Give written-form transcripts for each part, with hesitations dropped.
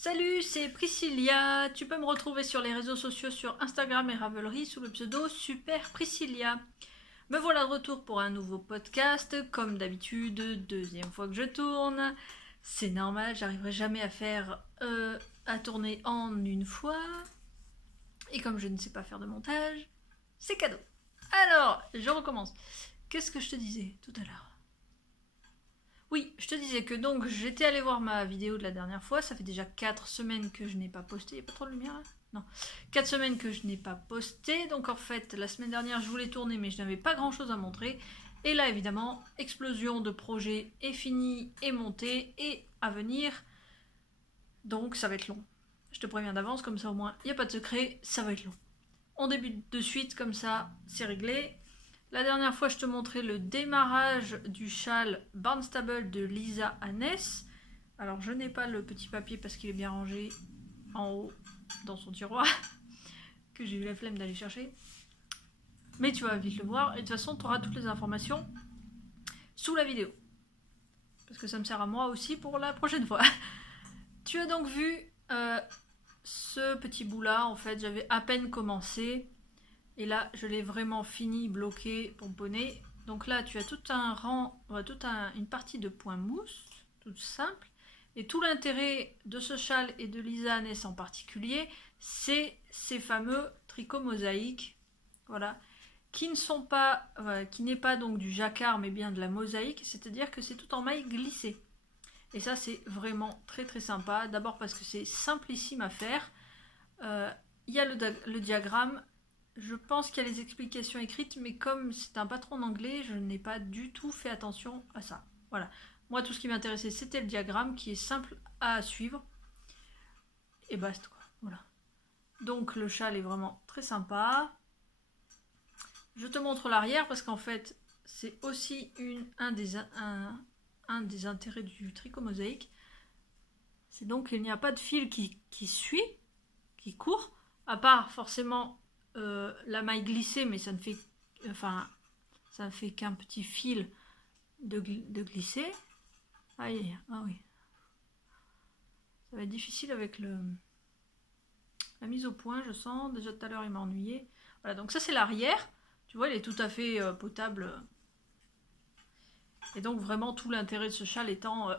Salut, c'est Priscilla. Tu peux me retrouver sur les réseaux sociaux sur Instagram et Ravelry sous le pseudo Super Priscilla. Me voilà de retour pour un nouveau podcast, comme d'habitude, deuxième fois que je tourne. C'est normal, j'arriverai jamais à tourner en une fois. Et comme je ne sais pas faire de montage, c'est cadeau. Alors, je recommence. Qu'est-ce que je te disais tout à l'heure ? Oui, je te disais que donc j'étais allée voir ma vidéo de la dernière fois, ça fait déjà 4 semaines que je n'ai pas posté, il n'y a pas trop de lumière là ? Non. 4 semaines que je n'ai pas posté, donc en fait la semaine dernière je voulais tourner mais je n'avais pas grand chose à montrer. Et là évidemment, explosion de projet est finie, est montée et à venir, donc ça va être long. Je te préviens d'avance, comme ça au moins il n'y a pas de secret, ça va être long. On débute de suite, comme ça c'est réglé. La dernière fois, je te montrais le démarrage du châle Barnstable de Lisa Annès. Alors, je n'ai pas le petit papier parce qu'il est bien rangé en haut dans son tiroir, que j'ai eu la flemme d'aller chercher. Mais tu vas vite le voir. Et de toute façon, tu auras toutes les informations sous la vidéo. Parce que ça me sert à moi aussi pour la prochaine fois. Tu as donc vu ce petit bout-là. En fait, j'avais à peine commencé. Et là, je l'ai vraiment fini, bloqué, pomponné. Donc là, tu as tout un rang, une partie de point mousse, toute simple. Et tout l'intérêt de ce châle et de Lisa Annès en particulier, c'est ces fameux tricots mosaïques, voilà, qui n'est pas donc du jacquard, mais bien de la mosaïque, c'est-à-dire que c'est tout en maille glissée. Et ça, c'est vraiment très très sympa. D'abord parce que c'est simplissime à faire. Il y a le diagramme. Je pense qu'il y a les explications écrites, mais comme c'est un patron anglais, je n'ai pas du tout fait attention à ça. Voilà. Moi, tout ce qui m'intéressait, c'était le diagramme, qui est simple à suivre. Et basta, quoi. Voilà. Donc, le châle est vraiment très sympa. Je te montre l'arrière, parce qu'en fait, c'est aussi un des intérêts du tricot mosaïque. C'est donc qu'il n'y a pas de fil qui court, à part forcément la maille glissée, mais ça ne fait qu'un petit fil de glisser. Ah oui. Ça va être difficile avec la mise au point, je sens. Déjà tout à l'heure, il m'a ennuyé. Voilà, donc ça c'est l'arrière. Tu vois, il est tout à fait potable. Et donc vraiment tout l'intérêt de ce châle étant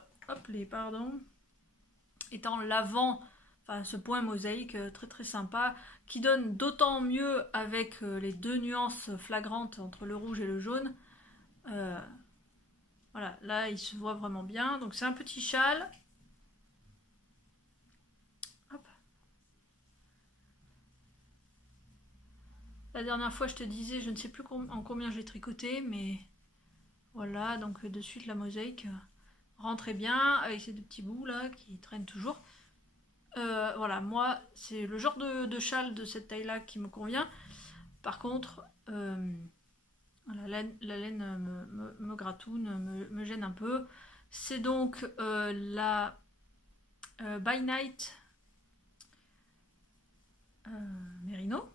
étant l'avant, enfin ce point mosaïque très très sympa, qui donne d'autant mieux avec les deux nuances flagrantes entre le rouge et le jaune. Voilà, là il se voit vraiment bien. Donc c'est un petit châle. Hop. La dernière fois je te disais, je ne sais plus en combien j'ai tricoté, mais voilà, donc de suite la mosaïque rentrait bien avec ces deux petits bouts là qui traînent toujours. Voilà, moi c'est le genre de châle de cette taille là qui me convient. Par contre, voilà, la laine me gratoune, me gêne un peu. C'est donc la By Night Merino.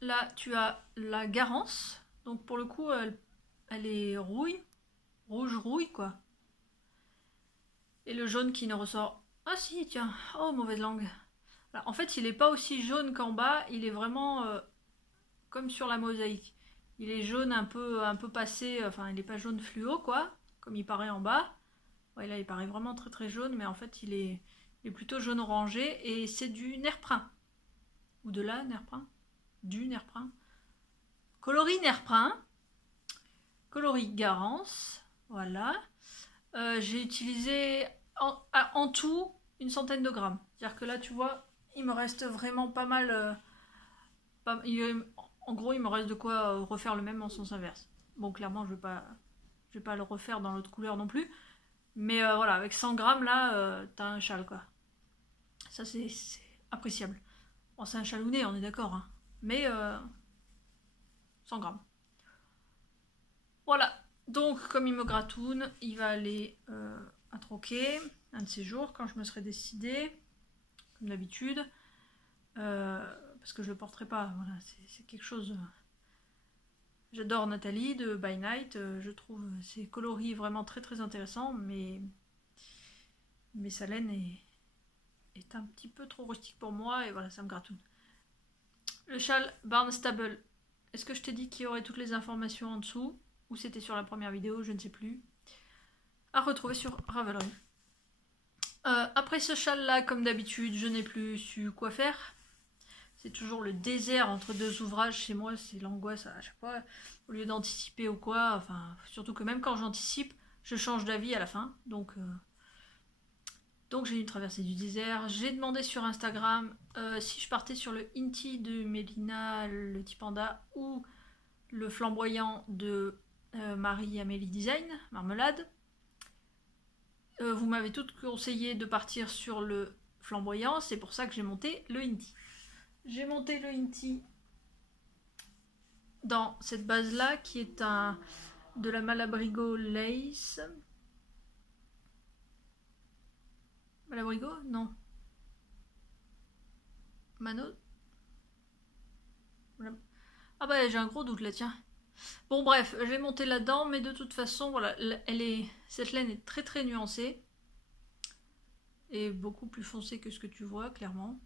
Là tu as la Garance. Donc pour le coup elle est rouge rouille quoi. Et le jaune qui ne ressort. Ah si, tiens, oh mauvaise langue. Alors, en fait il n'est pas aussi jaune qu'en bas, il est vraiment comme sur la mosaïque. Il est jaune un peu passé, enfin il n'est pas jaune fluo quoi, comme il paraît en bas. Ouais, là il paraît vraiment très très jaune, mais en fait il est plutôt jaune orangé et c'est du nerprin. Ou de la nerprin. Du nerprin. Coloris nerprin. Coloris Garance. Voilà. J'ai utilisé en tout une centaine de grammes. C'est-à-dire que là tu vois, il me reste vraiment pas mal. En gros, il me reste de quoi refaire le même en sens inverse. Bon, clairement, je vais pas le refaire dans l'autre couleur non plus. Mais voilà, avec 100 grammes, là, t'as un châle, quoi. Ça, c'est appréciable. Bon, c'est un chalounet, on est d'accord. Hein. Mais 100 grammes. Voilà. Donc, comme il me gratoune, il va aller à troquer un de ces jours, quand je me serai décidée, comme d'habitude. Parce que je le porterai pas, voilà, c'est quelque chose. J'adore Nathalie de By Night, je trouve ses coloris vraiment très très intéressants, mais mais sa laine est un petit peu trop rustique pour moi et voilà, ça me gratouille. Le châle Barnstable. Est-ce que je t'ai dit qu'il y aurait toutes les informations en dessous? Ou c'était sur la première vidéo, je ne sais plus. À retrouver sur Ravelry. Après ce châle là, comme d'habitude, je n'ai plus su quoi faire. C'est toujours le désert entre deux ouvrages chez moi, c'est l'angoisse à chaque fois. Au lieu d'anticiper ou quoi, enfin, surtout que même quand j'anticipe, je change d'avis à la fin. Donc j'ai eu une traversée du désert. J'ai demandé sur Instagram si je partais sur le Inti de Mélina, le petit panda, ou le flamboyant de Marie-Amélie Design, Marmelade. Vous m'avez toutes conseillé de partir sur le flamboyant, c'est pour ça que j'ai monté le Inti. J'ai monté le Inti dans cette base là qui est de la Malabrigo Lace. Malabrigo? Non. Mano? Ah bah j'ai un gros doute là, tiens. Bon bref, j'ai monté là-dedans, mais de toute façon, voilà, cette laine est très très nuancée. Et beaucoup plus foncée que ce que tu vois, clairement.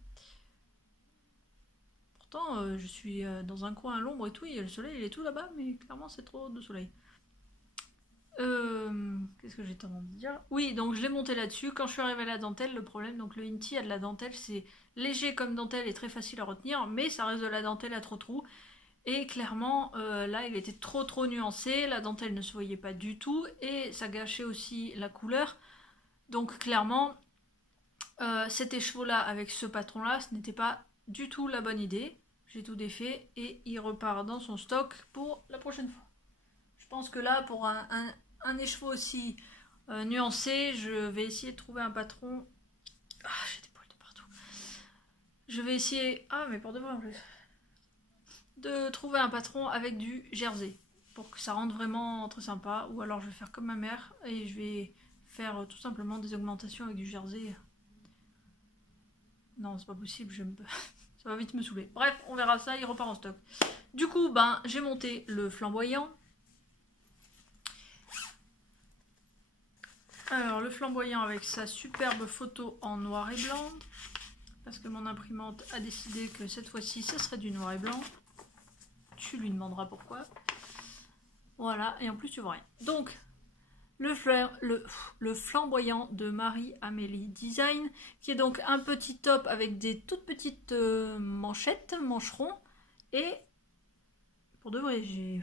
Pourtant, je suis dans un coin à l'ombre et tout, et le soleil il est tout là-bas, mais clairement c'est trop de soleil. Qu'est-ce que j'étais en train de dire? Oui, donc je l'ai monté là-dessus. Quand je suis arrivée à la dentelle, le problème, donc le Inti a de la dentelle, c'est léger comme dentelle et très facile à retenir, mais ça reste de la dentelle à trop trous. Et clairement, là, il était trop nuancé, la dentelle ne se voyait pas du tout, et ça gâchait aussi la couleur. Donc clairement, cet écheveau-là, avec ce patron-là, ce n'était pas du tout la bonne idée. J'ai tout défait, et il repart dans son stock pour la prochaine fois. Je pense que là, pour un écheveau aussi nuancé, je vais essayer de trouver un patron... Ah, j'ai des poils de partout. Je vais essayer... Ah, mais pour de vrai en plus. De trouver un patron avec du jersey pour que ça rende vraiment très sympa, ou alors je vais faire comme ma mère et je vais faire tout simplement des augmentations avec du jersey. Non, c'est pas possible, ça va vite me saouler. Bref, on verra ça, il repart en stock. Du coup, ben, j'ai monté le flamboyant. Alors, le flamboyant avec sa superbe photo en noir et blanc, parce que mon imprimante a décidé que cette fois-ci, ce serait du noir et blanc. Tu lui demanderas pourquoi. Voilà, et en plus tu vois rien. Donc, le flamboyant de Marie-Amélie Design, qui est donc un petit top avec des toutes petites manchettes, mancherons, et pour de vrai, j'ai...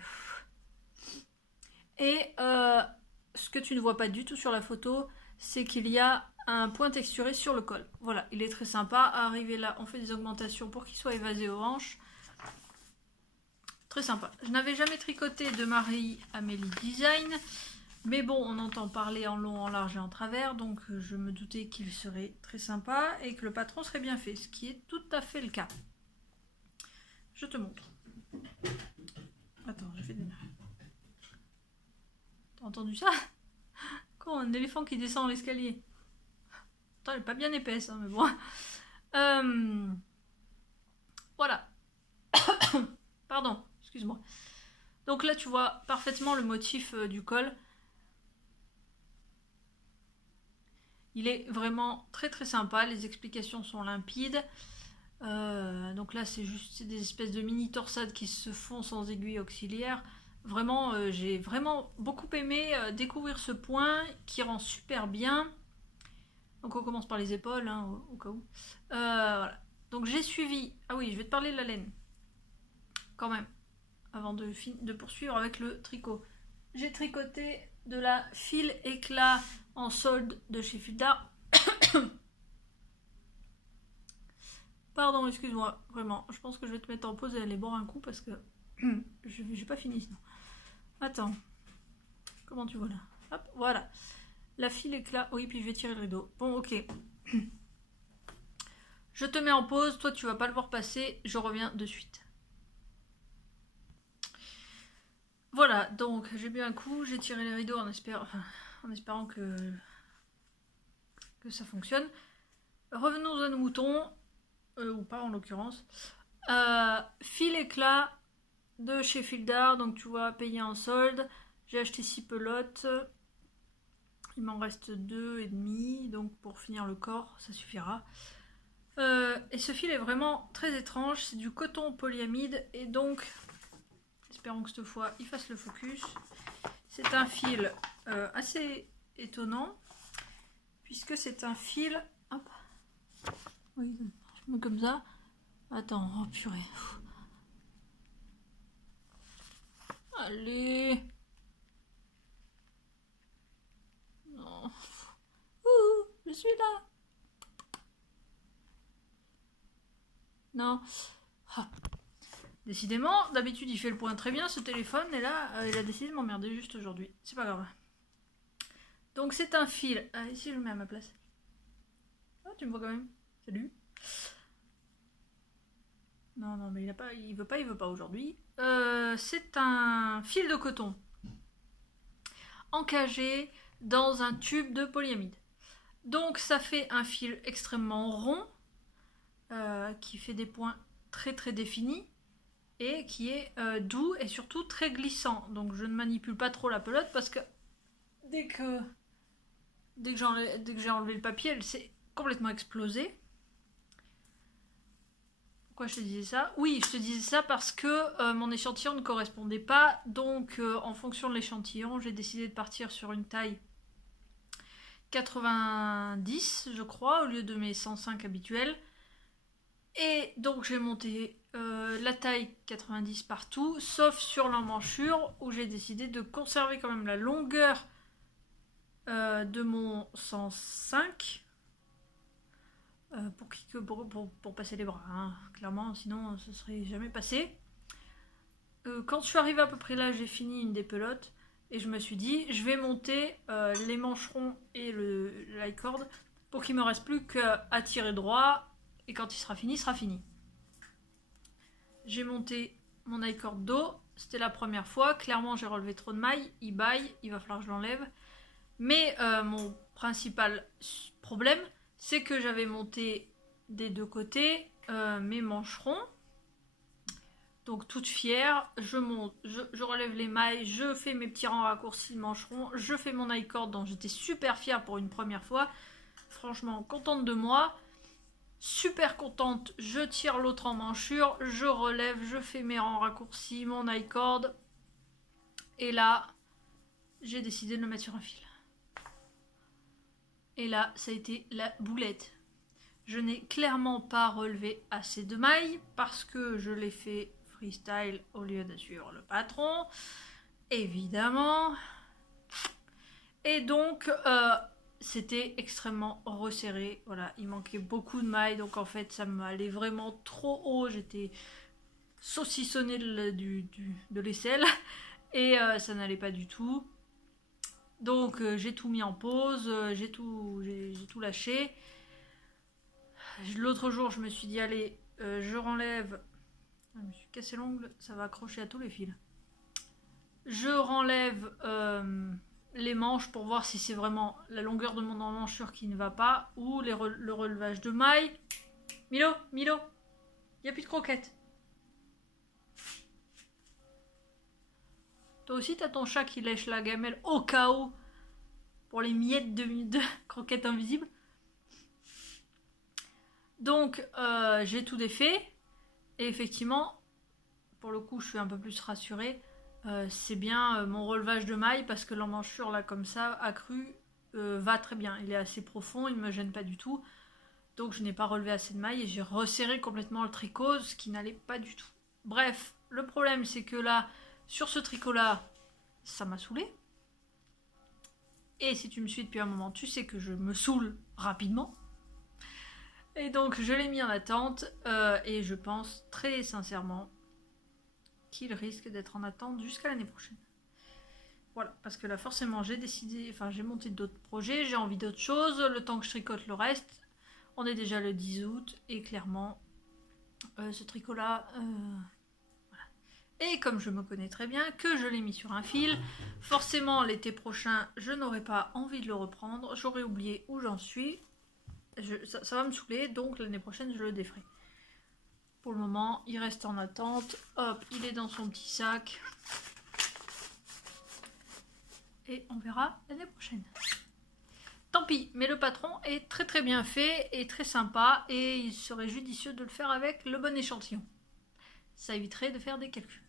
Et ce que tu ne vois pas du tout sur la photo, c'est qu'il y a un point texturé sur le col. Voilà, il est très sympa. Arrivé là, on fait des augmentations pour qu'il soit évasé aux hanches. Très sympa. Je n'avais jamais tricoté de Marie-Amélie Design, mais bon, on entend parler en long, en large et en travers, donc je me doutais qu'il serait très sympa et que le patron serait bien fait, ce qui est tout à fait le cas. Je te montre. Attends, j'ai fait des... T'as entendu ça? Quoi, un éléphant qui descend l'escalier. Attends, elle est pas bien épaisse, hein, mais bon. Voilà. Pardon. Excuse-moi. Donc là, tu vois parfaitement le motif du col. Il est vraiment très très sympa. Les explications sont limpides. Donc là, c'est des espèces de mini torsades qui se font sans aiguille auxiliaire. Vraiment, j'ai vraiment beaucoup aimé découvrir ce point qui rend super bien. Donc on commence par les épaules, hein, au cas où. Voilà. Donc j'ai suivi... Ah oui, je vais te parler de la laine. Quand même. Avant de poursuivre avec le tricot. J'ai tricoté de la fil éclat en solde de chez Fildar. Pardon, excuse-moi, vraiment. Je pense que je vais te mettre en pause et aller boire un coup parce que j'ai pas fini sinon. Attends. Comment tu vois là? Hop, voilà. La fil éclat. Oui, puis je vais tirer le rideau. Bon, ok. Je te mets en pause. Toi, tu vas pas le voir passer. Je reviens de suite. Voilà, donc j'ai bu un coup, j'ai tiré les rideaux en espérant que ça fonctionne. Revenons à nos moutons, ou pas en l'occurrence. Fil éclat de chez Fildar, donc tu vois, payé en solde. J'ai acheté 6 pelotes. Il m'en reste 2,5, donc pour finir le corps, ça suffira. Et ce fil est vraiment très étrange, c'est du coton polyamide, et donc, espérons que cette fois il fasse le focus. C'est un fil assez étonnant, puisque c'est un fil... Hop. Oui, je mets comme ça. Attends, oh purée. Allez. Non. Ouh, je suis là. Non. Ah. Décidément, d'habitude il fait le point très bien ce téléphone, et là il a décidé de m'emmerder juste aujourd'hui. C'est pas grave. Donc c'est un fil. Ah, ici je le mets à ma place. Ah, tu me vois quand même. Salut. Non, non, mais il veut pas aujourd'hui. C'est un fil de coton encagé dans un tube de polyamide. Donc ça fait un fil extrêmement rond qui fait des points très très définis et qui est doux et surtout très glissant. Donc je ne manipule pas trop la pelote parce que dès que j'ai enlevé le papier, elle s'est complètement explosée. Pourquoi je te disais ça? Oui, je te disais ça parce que mon échantillon ne correspondait pas. Donc en fonction de l'échantillon, j'ai décidé de partir sur une taille 90, je crois, au lieu de mes 105 habituels. Et donc j'ai monté la taille 90 partout, sauf sur l'emmanchure où j'ai décidé de conserver quand même la longueur de mon 105 pour passer les bras, hein. Clairement, sinon ça serait jamais passé. Quand je suis arrivée à peu près là, j'ai fini une des pelotes et je me suis dit je vais monter les mancherons et l'i-cord pour qu'il me reste plus qu'à tirer droit. Et quand il sera fini, il sera fini. J'ai monté mon i-cord dos. C'était la première fois. Clairement, j'ai relevé trop de mailles. Il baille. Il va falloir que je l'enlève. Mais mon principal problème, c'est que j'avais monté des deux côtés mes mancherons. Donc, toute fière. Je monte, je relève les mailles. Je fais mes petits rangs raccourcis de mancherons. Je fais mon i-cord dont j'étais super fière pour une première fois. Franchement, contente de moi. Super contente, je tire l'autre en manchure, je relève, je fais mes rangs raccourcis, mon i-cord. Et là, j'ai décidé de le mettre sur un fil. Et là, ça a été la boulette. Je n'ai clairement pas relevé assez de mailles parce que je l'ai fait freestyle au lieu de suivre le patron. Évidemment. Et donc... c'était extrêmement resserré, voilà, il manquait beaucoup de mailles, donc en fait ça m'allait vraiment trop haut, j'étais saucissonnée de l'aisselle, et ça n'allait pas du tout. Donc j'ai tout mis en pause, j'ai tout lâché. L'autre jour je me suis dit allez, je renlève, je me suis cassé l'ongle, ça va accrocher à tous les fils. Je renlève... les manches pour voir si c'est vraiment la longueur de mon emmanchure qui ne va pas ou le relevage de mailles. Milo, il n'y a plus de croquettes. Toi aussi t'as ton chat qui lèche la gamelle au cas où pour les miettes de croquettes invisibles. Donc j'ai tout défait et effectivement pour le coup je suis un peu plus rassurée. C'est bien mon relevage de mailles parce que l'emmanchure là comme ça accru va très bien, il est assez profond, il ne me gêne pas du tout, donc je n'ai pas relevé assez de mailles et j'ai resserré complètement le tricot, ce qui n'allait pas du tout. Bref, le problème c'est que là sur ce tricot là ça m'a saoulé, et si tu me suis depuis un moment tu sais que je me saoule rapidement, et donc je l'ai mis en attente et je pense très sincèrement qu'il risque d'être en attente jusqu'à l'année prochaine. Voilà, parce que là forcément j'ai décidé, enfin j'ai monté d'autres projets, j'ai envie d'autres choses, le temps que je tricote le reste, on est déjà le 10 août et clairement ce tricot là, voilà. Et comme je me connais très bien, que je l'ai mis sur un fil, forcément l'été prochain je n'aurai pas envie de le reprendre, j'aurai oublié où j'en suis, ça va me saouler, donc l'année prochaine je le déferai. Pour le moment, il reste en attente. Hop, il est dans son petit sac. Et on verra l'année prochaine. Tant pis, mais le patron est très très bien fait et très sympa et il serait judicieux de le faire avec le bon échantillon. Ça éviterait de faire des calculs.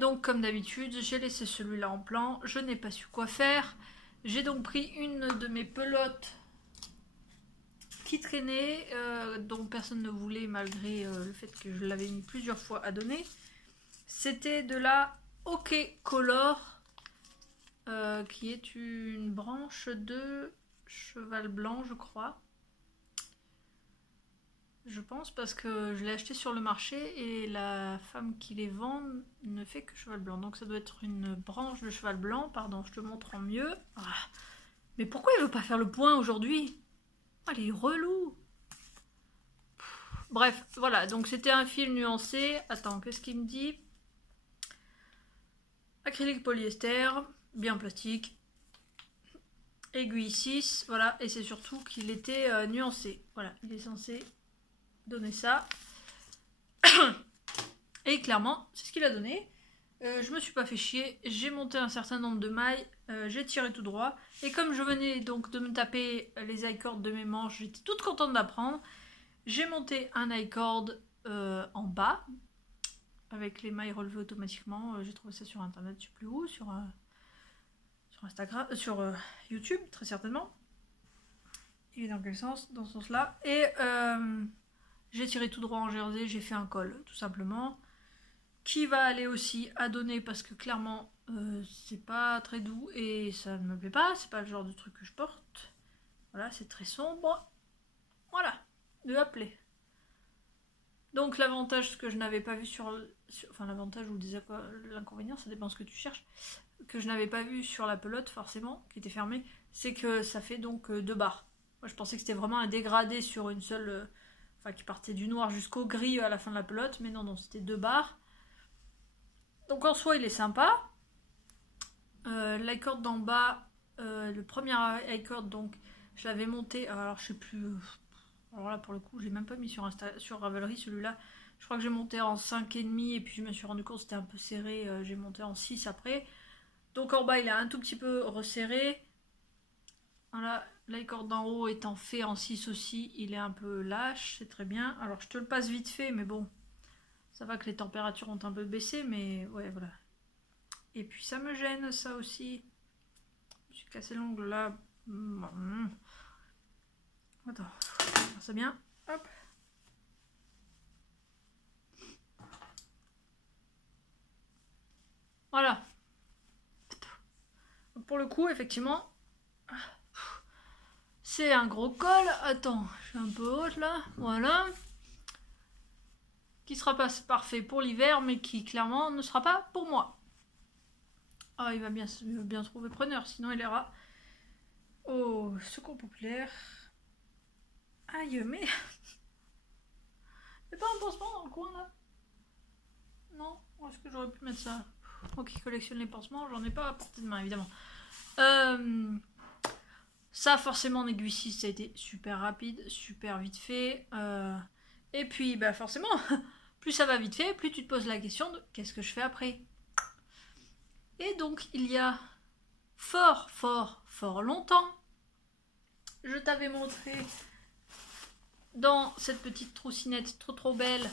Donc comme d'habitude, j'ai laissé celui-là en plan, je n'ai pas su quoi faire. J'ai donc pris une de mes pelotes qui traînait, dont personne ne voulait malgré le fait que je l'avais mis plusieurs fois à donner. C'était de la OK Color, qui est une branche de cheval blanc, je crois. Je pense parce que je l'ai acheté sur le marché et la femme qui les vend ne fait que cheval blanc. Donc ça doit être une branche de cheval blanc. Pardon, je te montre en mieux. Ah. Mais pourquoi il veut pas faire le point aujourd'hui? Elle est relou. Bref, voilà. Donc c'était un fil nuancé. Attends, qu'est-ce qu'il me dit? Acrylique polyester, bien plastique. Aiguille 6, voilà. Et c'est surtout qu'il était nuancé. Voilà, il est censé donner ça. Et clairement, c'est ce qu'il a donné. Je me suis pas fait chier. J'ai monté un certain nombre de mailles. J'ai tiré tout droit. Et comme je venais donc de me taper les I-cords de mes manches, j'étais toute contente d'apprendre. J'ai monté un I-cord en bas. Avec les mailles relevées automatiquement. J'ai trouvé ça sur internet, je sais plus où. Sur Instagram, sur YouTube, très certainement. Il est dans quel sens? Dans ce sens-là. Et j'ai tiré tout droit en jersey, j'ai fait un col, tout simplement. Qui va aller aussi à donner parce que clairement, c'est pas très doux et ça ne me plaît pas. C'est pas le genre de truc que je porte. Voilà, c'est très sombre. Voilà, de appeler. Donc l'avantage que je n'avais pas vu enfin l'avantage ou l'inconvénient, ça dépend ce que tu cherches, que je n'avais pas vu sur la pelote forcément, qui était fermée, c'est que ça fait donc 2 barres. Moi je pensais que c'était vraiment un dégradé sur une seule, enfin qui partait du noir jusqu'au gris à la fin de la pelote, mais non, c'était 2 barres. Donc en soi il est sympa. L'i-cord d'en bas, le premier i-cord, donc je l'avais monté, alors je sais plus... Alors là pour le coup je l'ai même pas mis sur Ravelry celui-là. Je crois que j'ai monté en 5,5 et puis je me suis rendu compte que c'était un peu serré. J'ai monté en 6 après. Donc en bas il est un tout petit peu resserré. Voilà, l'i-cord d'en haut étant fait en 6 aussi, il est un peu lâche, c'est très bien. Alors je te le passe vite fait mais bon, ça va que les températures ont un peu baissé mais ouais voilà. Et puis ça me gêne ça aussi. Je me suis cassé l'ongle là. Attends, c'est bien. Hop. Voilà. Donc pour le coup, effectivement, c'est un gros col. Attends, je suis un peu haute là. Voilà. Qui sera pas parfait pour l'hiver, mais qui clairement ne sera pas pour moi. Ah, il va bien trouver preneur, sinon il ira au secours populaire. Aïe, mais... Y'a pas un pansement dans le coin, là? Non? Où est-ce que j'aurais pu mettre ça? Moi qui collectionne les pansements, j'en ai pas à portée de main, évidemment. Ça, forcément, en aiguille 6, ça a été super rapide, super vite fait. Et puis, bah forcément, plus ça va vite fait, plus tu te poses la question de qu'est-ce que je fais après? Et donc, il y a fort longtemps, je t'avais montré dans cette petite troussinette trop belle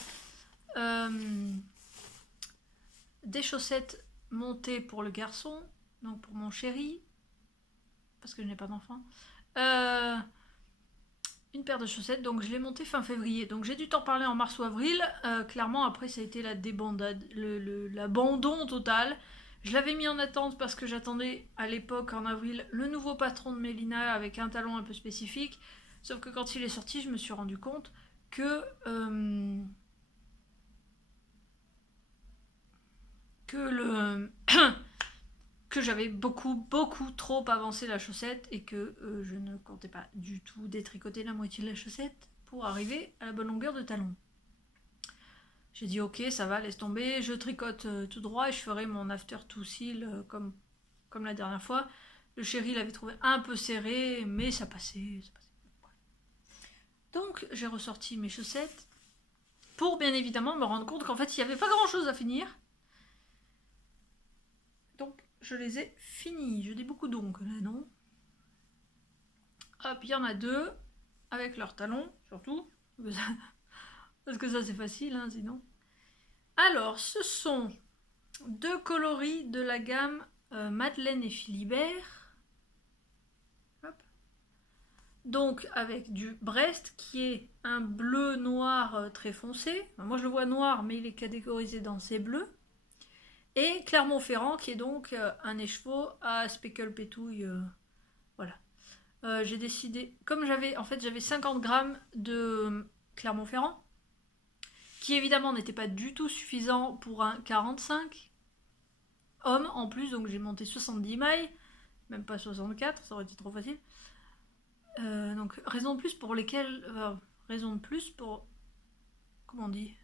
des chaussettes montées pour le garçon, donc pour mon chéri, parce que je n'ai pas d'enfant. Une paire de chaussettes, donc je l'ai montée fin février, donc j'ai dû t'en parler en mars ou avril. Clairement après ça a été la débandade, l'abandon total. Je l'avais mis en attente parce que j'attendais à l'époque en avril le nouveau patron de Mélina avec un talon un peu spécifique. Sauf que quand il est sorti, je me suis rendu compte que que j'avais beaucoup trop avancé la chaussette et que je ne comptais pas du tout détricoter la moitié de la chaussette pour arriver à la bonne longueur de talon. J'ai dit ok, ça va, laisse tomber, je tricote tout droit et je ferai mon after to seal comme la dernière fois. Le chéri l'avait trouvé un peu serré, mais ça passait. Donc j'ai ressorti mes chaussettes pour bien évidemment me rendre compte qu'en fait il n'y avait pas grand chose à finir. Donc je les ai finies. Je dis beaucoup donc là, non? Hop, il y en a 2 avec leurs talons, surtout. Parce que ça c'est facile, hein, sinon. Alors, ce sont 2 coloris de la gamme Madeleine et Philibert. Hop. Donc, avec du Brest, qui est un bleu noir très foncé. Enfin, moi, je le vois noir, mais il est catégorisé dans ces bleus. Et Clermont-Ferrand, qui est donc un écheveau à speckle pétouille. Voilà. J'ai décidé, comme j'avais 50 grammes de Clermont-Ferrand, qui évidemment n'était pas du tout suffisant pour un 45 homme en plus, donc j'ai monté 70 mailles, même pas 64, ça aurait été trop facile. Donc raison de plus pour lesquelles... raison de plus pour... Comment on dit?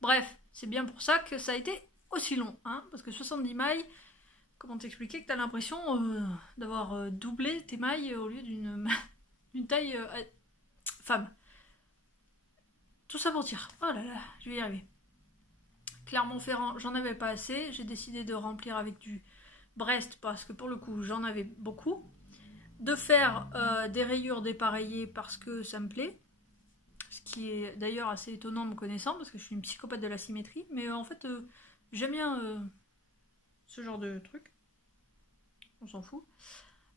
Bref, c'est bien pour ça que ça a été aussi long, hein, parce que 70 mailles, comment t'expliquer que t'as l'impression d'avoir doublé tes mailles au lieu d'une taille femme. Tout ça pour dire, oh là là, je vais y arriver. Clermont-Ferrand, j'en avais pas assez, j'ai décidé de remplir avec du Brest parce que pour le coup j'en avais beaucoup. De faire des rayures dépareillées parce que ça me plaît. Ce qui est d'ailleurs assez étonnant me connaissant parce que je suis une psychopathe de la symétrie. Mais en fait, j'aime bien ce genre de truc. On s'en fout.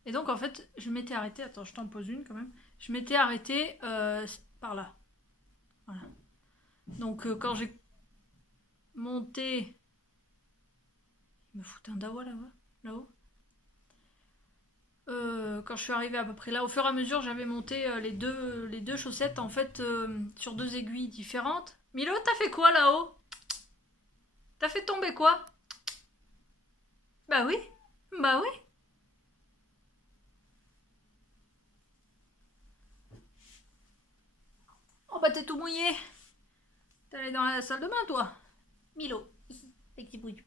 Et donc en fait, je m'étais arrêtée. Attends, je t'en pose une quand même. Je m'étais arrêtée par là. Voilà. Donc quand j'ai monté... Il me fout un dawa là-haut. Quand je suis arrivée à peu près là, au fur et à mesure, j'avais monté les deux chaussettes en fait sur 2 aiguilles différentes. Milo, t'as fait quoi là-haut? T'as fait tomber quoi? Bah oui, bah oui. Oh bah t'es tout mouillé. T'es allé dans la salle de bain toi, Milo. Avec petit bruit.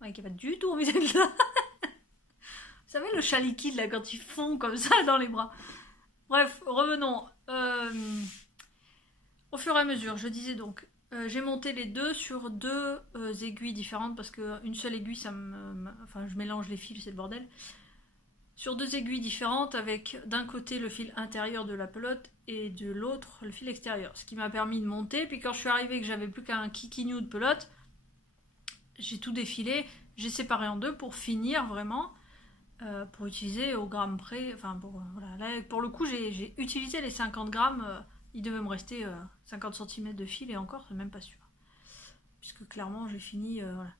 Ouais, qui a pas du tout envie d'être là. Vous savez le chat liquide là quand il fond comme ça dans les bras. Bref, revenons. Au fur et à mesure, je disais donc, j'ai monté les 2 sur 2 aiguilles différentes parce qu'une seule aiguille, enfin je mélange les fils, c'est le bordel. Sur 2 aiguilles différentes avec d'un côté le fil intérieur de la pelote et de l'autre le fil extérieur. Ce qui m'a permis de monter. Puis quand je suis arrivée que j'avais plus qu'un kikignou de pelote, j'ai tout défilé, j'ai séparé en 2 pour finir vraiment. Pour utiliser au gramme près, enfin voilà, là pour le coup j'ai utilisé les 50 grammes, il devait me rester 50 cm de fil et encore c'est même pas sûr, puisque clairement j'ai fini, voilà.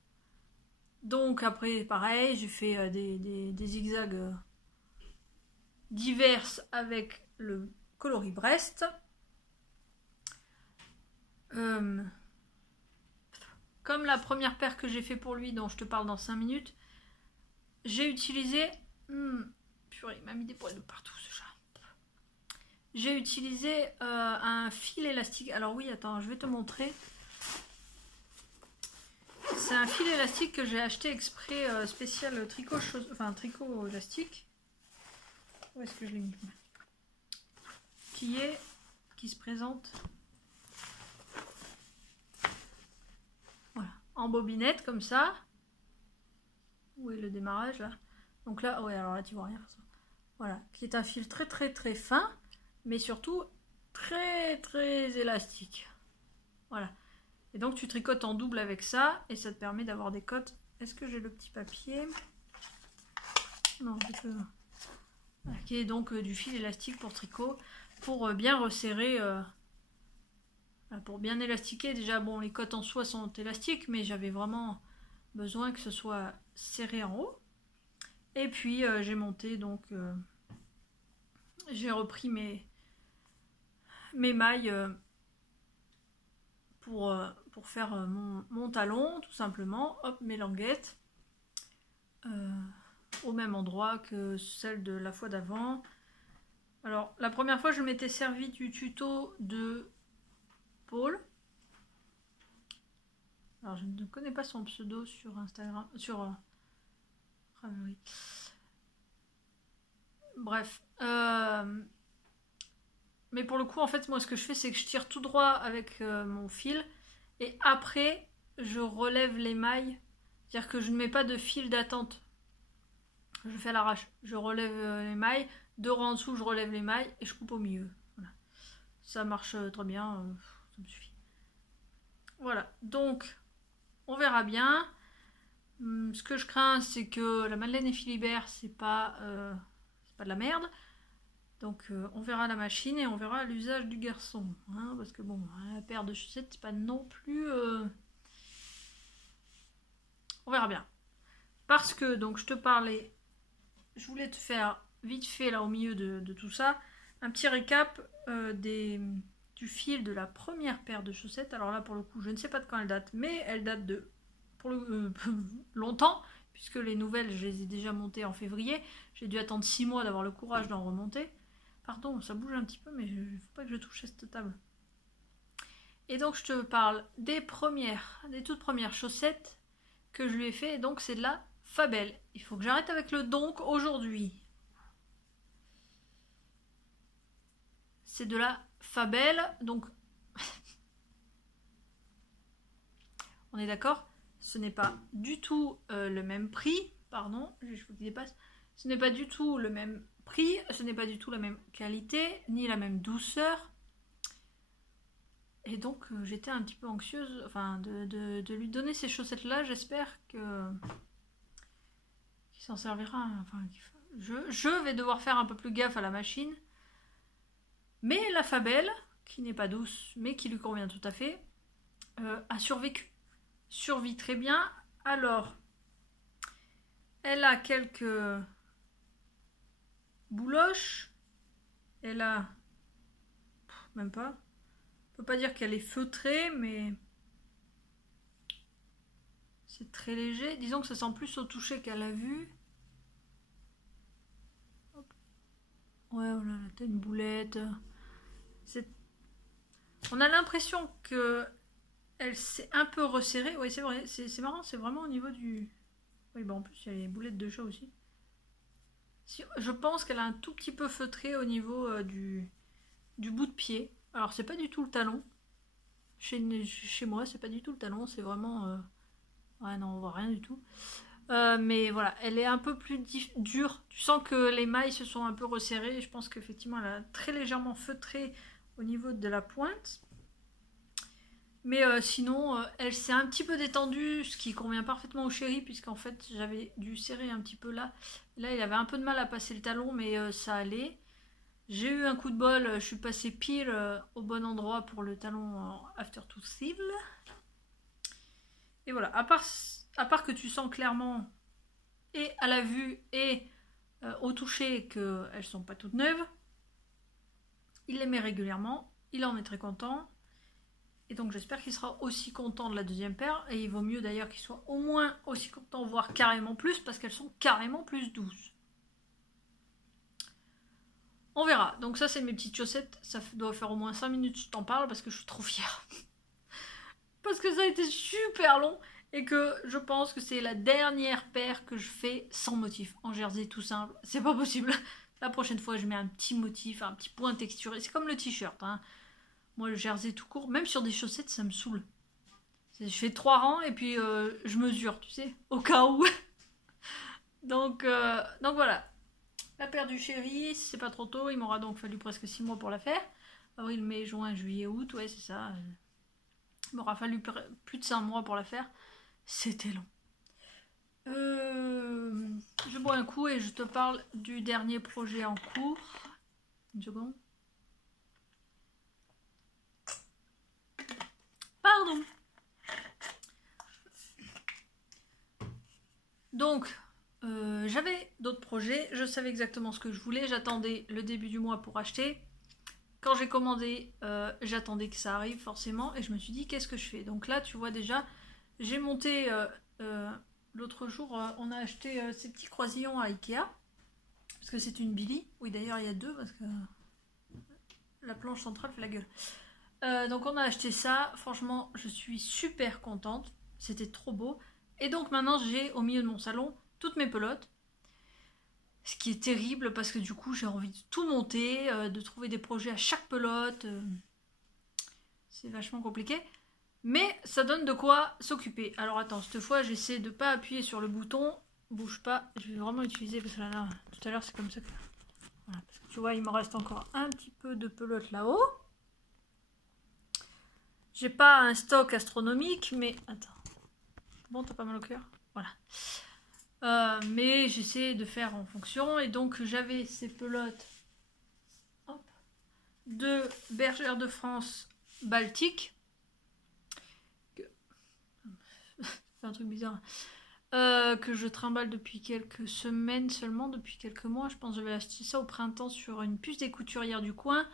Donc après pareil, j'ai fait des zigzags divers avec le coloris Brest. Comme la première paire que j'ai fait pour lui, dont je te parle dans 5 minutes, j'ai utilisé... purée, il m'a mis des poils de partout ce chat. J'ai utilisé un fil élastique. Alors oui, attends, je vais te montrer. C'est un fil élastique que j'ai acheté exprès spécial tricot tricot élastique. Où est-ce que je l'ai mis? Qui se présente. Voilà, en bobinette comme ça. Où est le démarrage là? Donc là, ouais, alors là tu vois rien. Voilà, qui est un fil très très très fin, mais surtout très très élastique. Voilà. Et donc tu tricotes en double avec ça, et ça te permet d'avoir des cottes. Est-ce que j'ai le petit papier? Non, j'ai que... Voilà, qui est donc du fil élastique pour tricot, pour bien resserrer, pour bien élastiquer. Déjà, bon, les cottes en soi sont élastiques, mais j'avais vraiment besoin que ce soit serré en haut. Et puis j'ai monté donc j'ai repris mes mailles pour faire mon talon tout simplement. Hop, mes languettes au même endroit que celle de la fois d'avant. Alors la première fois je m'étais servi du tuto de Paul. Alors je ne connais pas son pseudo sur Instagram, sur Ravelry. Bref. Mais pour le coup, en fait, moi ce que je fais, c'est que je tire tout droit avec mon fil. Et après, je relève les mailles. C'est-à-dire que je ne mets pas de fil d'attente. Je fais à l'arrache. Je relève les mailles. 2 rangs en dessous, je relève les mailles et je coupe au milieu. Voilà. Ça marche très bien, ça me suffit. Voilà, donc on verra bien. Ce que je crains, c'est que la Madeleine et Philibert, c'est pas de la merde. Donc on verra la machine et on verra l'usage du garçon. Hein, parce que bon, la paire de chaussettes, c'est pas non plus... On verra bien. Parce que, donc je te parlais, je voulais te faire vite fait là au milieu de tout ça, un petit récap du fil de la première paire de chaussettes. Alors là pour le coup, je ne sais pas de quand elle date, mais elle date de longtemps, puisque les nouvelles, je les ai déjà montées en février. J'ai dû attendre 6 mois d'avoir le courage d'en remonter. Pardon, ça bouge un petit peu, mais il ne faut pas que je touche à cette table. Et donc je te parle des toutes premières chaussettes que je lui ai fait, et donc c'est de la Fabel. Il faut que j'arrête avec le donc aujourd'hui. C'est de la Fabel, donc on est d'accord, ce n'est pas du tout le même prix, pardon, je vous dépasse, ce n'est pas du tout le même prix, ce n'est pas du tout la même qualité, ni la même douceur. Et donc j'étais un petit peu anxieuse, enfin, de lui donner ces chaussettes-là. J'espère qu'il s'en servira. Enfin, je vais devoir faire un peu plus gaffe à la machine. Mais la Fabel, qui n'est pas douce, mais qui lui convient tout à fait, a survécu. Survit très bien. Alors, elle a quelques bouloches. Elle a... même pas. On peut pas dire qu'elle est feutrée, mais c'est très léger. Disons que ça sent plus au toucher qu'à la vue. Hop. Ouais, voilà, t'as une boulette. On a l'impression que elle s'est un peu resserrée. Oui, c'est vrai, c'est marrant, c'est vraiment au niveau du... Oui, bah en plus, il y a les boulettes de chat aussi. Je pense qu'elle a un tout petit peu feutré au niveau du bout de pied. Alors, c'est pas du tout le talon. Chez moi, c'est pas du tout le talon, c'est vraiment... Ouais, non, on voit rien du tout. Mais voilà, elle est un peu plus dure. Tu sens que les mailles se sont un peu resserrées. Je pense qu'effectivement, elle a très légèrement feutré au niveau de la pointe. Mais sinon, elle s'est un petit peu détendue, ce qui convient parfaitement au chéri, puisqu'en fait, j'avais dû serrer un petit peu là. Là, il avait un peu de mal à passer le talon, mais ça allait. J'ai eu un coup de bol, je suis passée pile au bon endroit pour le talon after to seal. Et voilà, à part que tu sens clairement, et à la vue, et au toucher, qu'elles sont pas toutes neuves, il les met régulièrement, il en est très content. Et donc j'espère qu'il sera aussi content de la deuxième paire. Et il vaut mieux d'ailleurs qu'il soit au moins aussi content, voire carrément plus, parce qu'elles sont carrément plus douces. On verra. Donc ça c'est mes petites chaussettes. Ça doit faire au moins 5 minutes que je t'en parle parce que je suis trop fière. Parce que ça a été super long. Et que je pense que c'est la dernière paire que je fais sans motif. En jersey tout simple. C'est pas possible. La prochaine fois je mets un petit motif, un petit point texturé. C'est comme le t-shirt, hein. Moi, le jersey tout court, même sur des chaussettes, ça me saoule. Je fais 3 rangs et puis je mesure, tu sais, au cas où. donc voilà. La paire du chéri, c'est pas trop tôt. Il m'aura donc fallu presque 6 mois pour la faire. Avril, mai, juin, juillet, août, ouais, c'est ça. Il m'aura fallu plus de 5 mois pour la faire. C'était long. Je bois un coup et je te parle du dernier projet en cours. Une seconde. Pardon. Donc, j'avais d'autres projets, je savais exactement ce que je voulais, j'attendais le début du mois pour acheter. Quand j'ai commandé, j'attendais que ça arrive forcément et je me suis dit qu'est-ce que je fais. Donc là, tu vois déjà, j'ai monté, l'autre jour, on a acheté ces petits croisillons à Ikea, parce que c'est une Billy. Oui, d'ailleurs, il y a 2 parce que la planche centrale fait la gueule. Donc on a acheté ça, franchement je suis super contente, c'était trop beau. Et donc maintenant j'ai au milieu de mon salon toutes mes pelotes, ce qui est terrible parce que du coup j'ai envie de tout monter, de trouver des projets à chaque pelote, c'est vachement compliqué. Mais ça donne de quoi s'occuper. Alors attends, cette fois j'essaie de pas appuyer sur le bouton, bouge pas, je vais vraiment utiliser parce que là, tout à l'heure c'est comme ça que... Voilà, parce que tu vois, il me reste encore un petit peu de pelote là-haut. J'ai pas un stock astronomique, mais... Attends. Bon, t'as pas mal au cœur? Voilà. Mais j'essaie de faire en fonction. Et donc, j'avais ces pelotes de bergère de France Baltique. C'est un truc bizarre. Que je trimballe depuis quelques semaines seulement, depuis quelques mois. Je pense que j'avais acheté ça au printemps sur une puce des couturières du coin.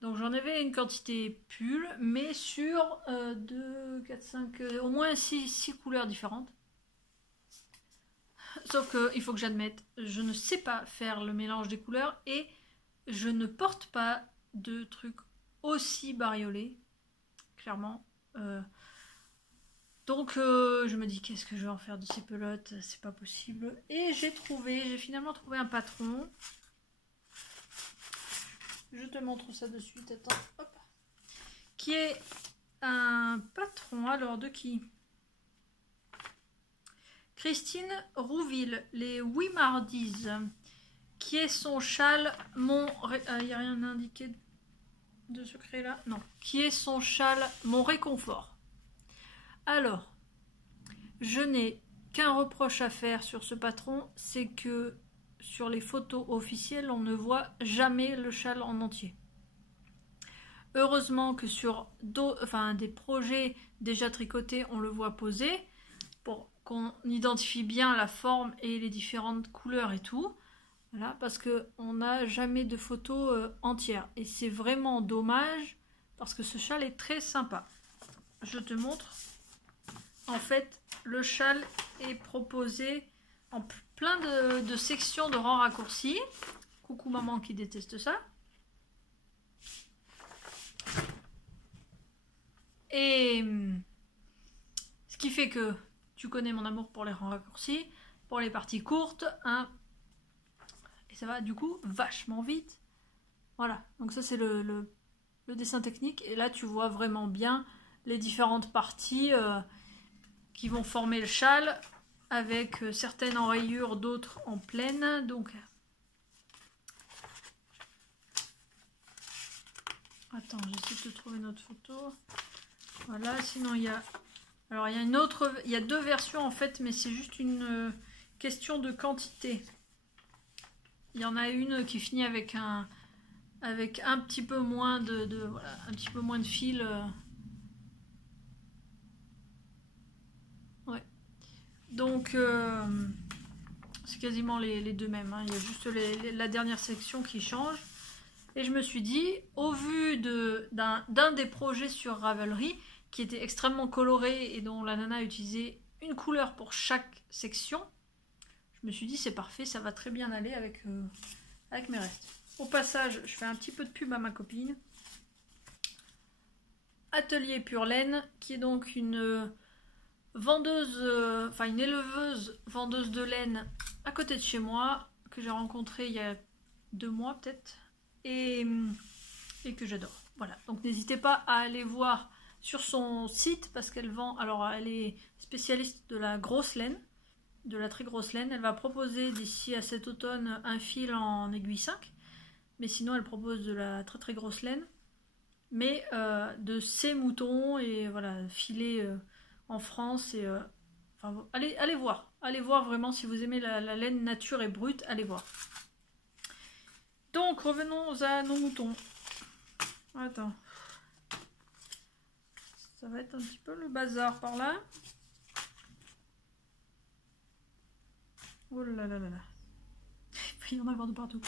Donc j'en avais une quantité pull, mais sur 2, 4, 5, au moins 6 couleurs différentes. Sauf qu'il faut que j'admette, je ne sais pas faire le mélange des couleurs et je ne porte pas de trucs aussi bariolés, clairement. Donc je me dis qu'est-ce que je vais en faire de ces pelotes, c'est pas possible. Et j'ai finalement trouvé un patron. Je te montre ça de suite, attends, hop. Qui est un patron, alors de qui? Christine Rouville, les Wimardis, qui est son châle, il n'y a rien indiqué de secret là? Non. Qui est son châle, mon réconfort. Alors, je n'ai qu'un reproche à faire sur ce patron, c'est que sur les photos officielles, on ne voit jamais le châle en entier. Heureusement que sur des projets déjà tricotés, on le voit posé, pour qu'on identifie bien la forme et les différentes couleurs et tout. Voilà, parce qu'on n'a jamais de photos entières. Et c'est vraiment dommage, parce que ce châle est très sympa. Je te montre. En fait, le châle est proposé en plein de sections de rangs raccourcis. Coucou maman qui déteste ça. Et ce qui fait que tu connais mon amour pour les rangs raccourcis, pour les parties courtes, hein, et ça va du coup vachement vite. Voilà, donc ça c'est le dessin technique, et là tu vois vraiment bien les différentes parties qui vont former le châle, avec certaines en rayures, d'autres en pleine. Donc attends, j'essaie de trouver notre photo. Voilà, sinon il y a... Alors il y a une autre, il y a deux versions en fait, mais c'est juste une question de quantité. Il y en a une qui finit avec un petit peu moins voilà, un petit peu moins de fil. Ouais. Donc c'est quasiment les deux mêmes. Hein. Il y a juste la dernière section qui change. Et je me suis dit, au vu d'un des projets sur Ravelry, qui était extrêmement coloré et dont la nana a utilisé une couleur pour chaque section, je me suis dit c'est parfait, ça va très bien aller avec mes restes. Au passage, je fais un petit peu de pub à ma copine. Atelier Pure Laine, qui est donc une vendeuse, une éleveuse vendeuse de laine à côté de chez moi, que j'ai rencontrée il y a 2 mois peut-être, et que j'adore. Voilà, donc n'hésitez pas à aller voir sur son site, parce qu'elle vend, alors elle est spécialiste de la grosse laine, de la très grosse laine. Elle va proposer d'ici à cet automne un fil en aiguille 5, mais sinon elle propose de la très très grosse laine, mais de ces moutons, et voilà, filés en France, et allez voir vraiment, si vous aimez la laine nature et brute, allez voir. Donc revenons à nos moutons. Attends, ça va être un petit peu le bazar par là. Oh là là là là. Il va y en avoir de partout.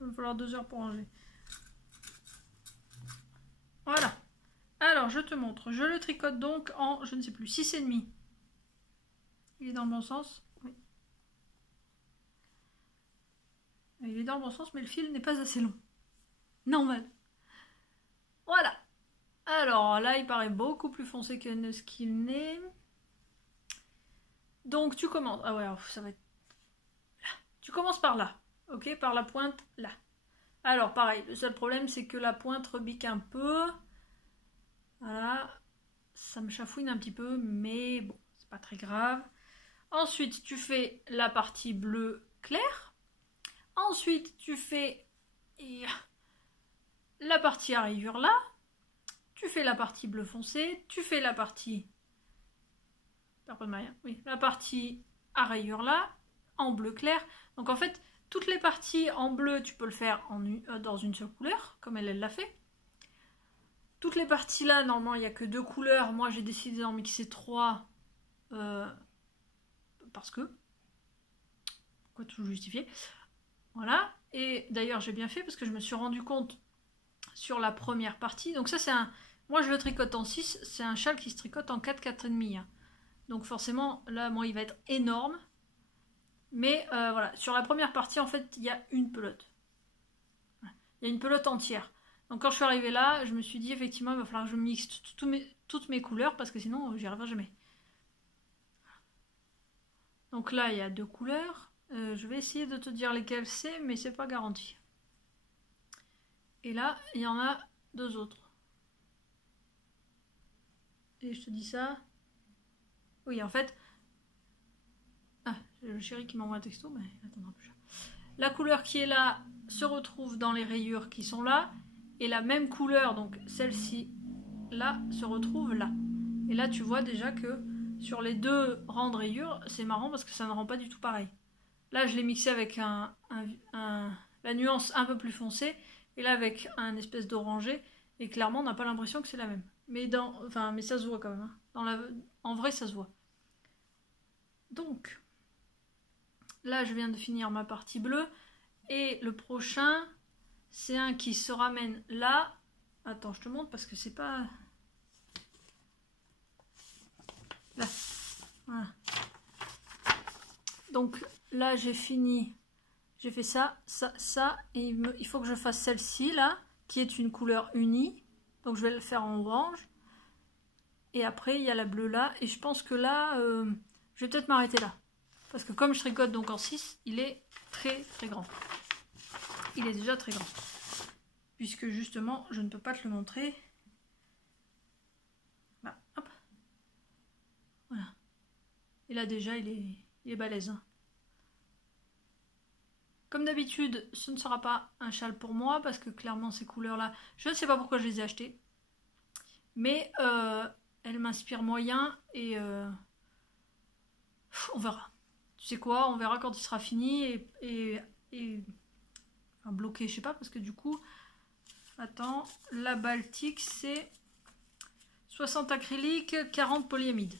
Il va falloir 2 heures pour ranger. Voilà. Alors, je te montre. Je le tricote donc en, je ne sais plus, 6,5. Il est dans le bon sens? Oui. Il est dans le bon sens, mais le fil n'est pas assez long. Normal. Voilà. Alors, là, il paraît beaucoup plus foncé que ce qu'il n'est. Donc, tu commences. Ah ouais, alors, ça va être... Là. Tu commences par là. Ok, par la pointe, là. Alors, pareil, le seul problème, c'est que la pointe rebique un peu. Voilà. Ça me chafouine un petit peu, mais bon, c'est pas très grave. Ensuite, tu fais la partie bleu clair. Ensuite, tu fais la partie à rayures là. Tu fais la partie bleu foncé. Tu fais la partie... Oui, la partie à rayures là, en bleu clair. Donc en fait, toutes les parties en bleu, tu peux le faire dans une seule couleur, comme elle l'a fait. Toutes les parties là, normalement, il n'y a que 2 couleurs. Moi, j'ai décidé d'en mixer 3 parce que... Pourquoi tout justifier? Voilà. Et d'ailleurs, j'ai bien fait parce que je me suis rendu compte sur la première partie. Donc ça, c'est un... Moi, je le tricote en 6. C'est un châle qui se tricote en 4, 4,5. Hein. Donc forcément, là, moi, il va être énorme. Mais voilà, sur la première partie, en fait, il y a une pelote. Il y a une pelote entière. Donc quand je suis arrivée là, je me suis dit, effectivement, il va falloir que je mixe toutes mes couleurs, parce que sinon, j'y arriverai jamais. Donc là, il y a 2 couleurs. Je vais essayer de te dire lesquelles c'est, mais c'est pas garanti. Et là, il y en a 2 autres. Et je te dis ça... Oui, en fait... Ah, j'ai le chéri qui m'envoie un texto, mais il attendra plus. La couleur qui est là se retrouve dans les rayures qui sont là. Et la même couleur, donc celle-ci, là, se retrouve là. Et là, tu vois déjà que sur les 2 rangs de rayures, c'est marrant parce que ça ne rend pas du tout pareil. Là, je l'ai mixé avec la nuance un peu plus foncée. Et là, avec un espèce d'orangé. Et clairement, on n'a pas l'impression que c'est la même. Mais ça se voit quand même. Hein. En vrai, ça se voit. Donc, là, je viens de finir ma partie bleue. Et le prochain, c'est un qui se ramène là. Attends, je te montre parce que c'est pas... Là. Voilà. Donc, là, j'ai fini. J'ai fait ça, ça, ça. Et il faut que je fasse celle-ci, là, qui est une couleur unie. Donc, je vais le faire en orange. Et après, il y a la bleue là. Et je pense que là, je vais peut-être m'arrêter là. Parce que comme je tricote donc en 6, il est très très grand. Il est déjà très grand. Puisque justement, je ne peux pas te le montrer. Là, hop. Voilà. Et là déjà, il est balèze. Hein. Comme d'habitude, ce ne sera pas un châle pour moi. Parce que clairement, ces couleurs-là, je ne sais pas pourquoi je les ai achetées. Mais elles m'inspirent moyen. Et on verra. Tu sais quoi, on verra quand il sera fini enfin, bloqué, je sais pas, parce que du coup, attends, la Baltique, c'est 60 acrylique, 40 polyamide.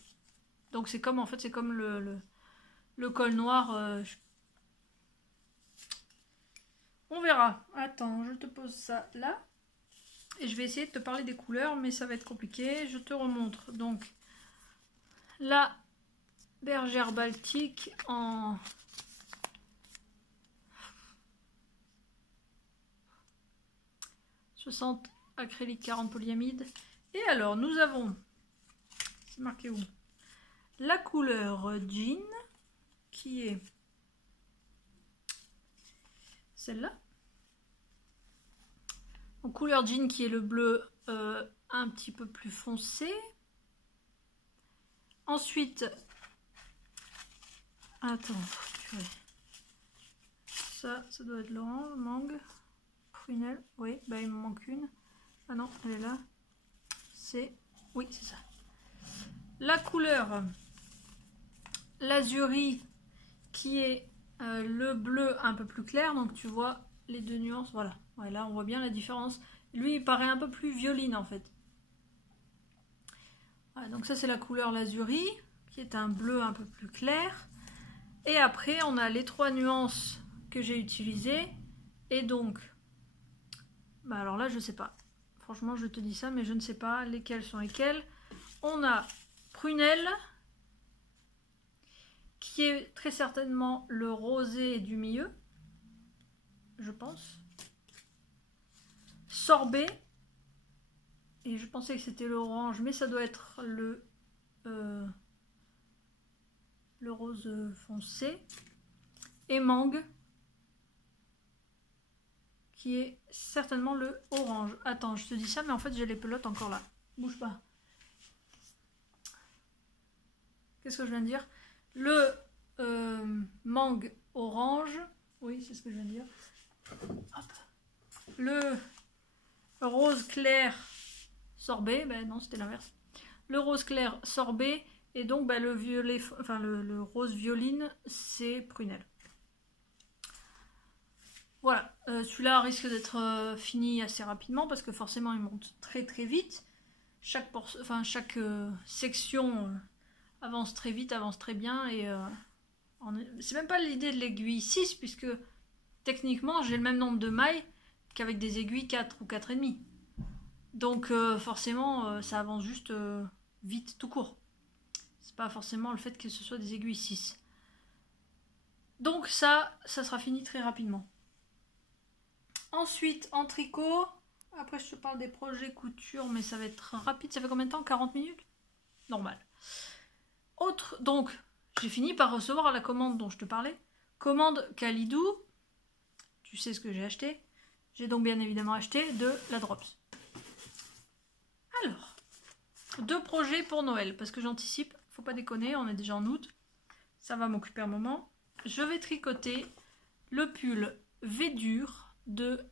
Donc c'est comme, en fait, c'est comme le col noir. On verra. Attends, je te pose ça là. Et je vais essayer de te parler des couleurs, mais ça va être compliqué. Je te remontre. Donc, la bergère baltique en... « 60 acrylique, 40 polyamide. » Et alors, nous avons... C'est marqué où? La couleur jean, qui est celle-là. En couleur jean, qui est le bleu un petit peu plus foncé. Ensuite... Attends, purée. Ça doit être l'orange, mangue, prunelle. Oui, bah il me manque une. Ah non, elle est là. C'est... Oui, c'est ça. La couleur lazuri, qui est le bleu un peu plus clair. Donc tu vois les 2 nuances. Voilà. Ouais, là, on voit bien la différence. Lui, il paraît un peu plus violine, en fait. Voilà, donc ça, c'est la couleur lazuri, qui est un bleu un peu plus clair. Et après, on a les 3 nuances que j'ai utilisées. Et donc, bah alors là, je sais pas. Franchement, je te dis ça, mais je ne sais pas lesquelles sont lesquelles. On a prunelle, qui est très certainement le rosé du milieu, je pense. Sorbet, et je pensais que c'était l'orange, mais ça doit être le rose foncé. Et mangue, qui est certainement le orange. Attends, je te dis ça, mais en fait j'ai les pelotes encore là. Bouge pas. Qu'est-ce que je viens de dire? Le mangue orange, Oui, c'est ce que je viens de dire. Hop. Le rose clair sorbet, ben non, c'était l'inverse. Le rose clair sorbet, et donc ben, le violet, enfin le rose violine, c'est prunelle. Voilà, celui-là risque d'être fini assez rapidement parce que forcément il monte très très vite. Chaque section avance très vite, avance très bien, et c'est même pas l'idée de l'aiguille 6 puisque techniquement j'ai le même nombre de mailles qu'avec des aiguilles 4 ou 4,5. Donc forcément ça avance juste vite tout court. C'est pas forcément le fait que ce soit des aiguilles 6. Donc ça sera fini très rapidement. Ensuite en tricot, après je te parle des projets couture mais ça va être rapide. Ça fait combien de temps? 40 minutes? Normal. Donc j'ai fini par recevoir la commande dont je te parlais. Commande Kalidou. Tu sais ce que j'ai acheté. J'ai donc bien évidemment acheté de la Drops. Alors, 2 projets pour Noël, parce que j'anticipe, faut pas déconner, on est déjà en août. Ça va m'occuper un moment. Je vais tricoter le pull V-Dur de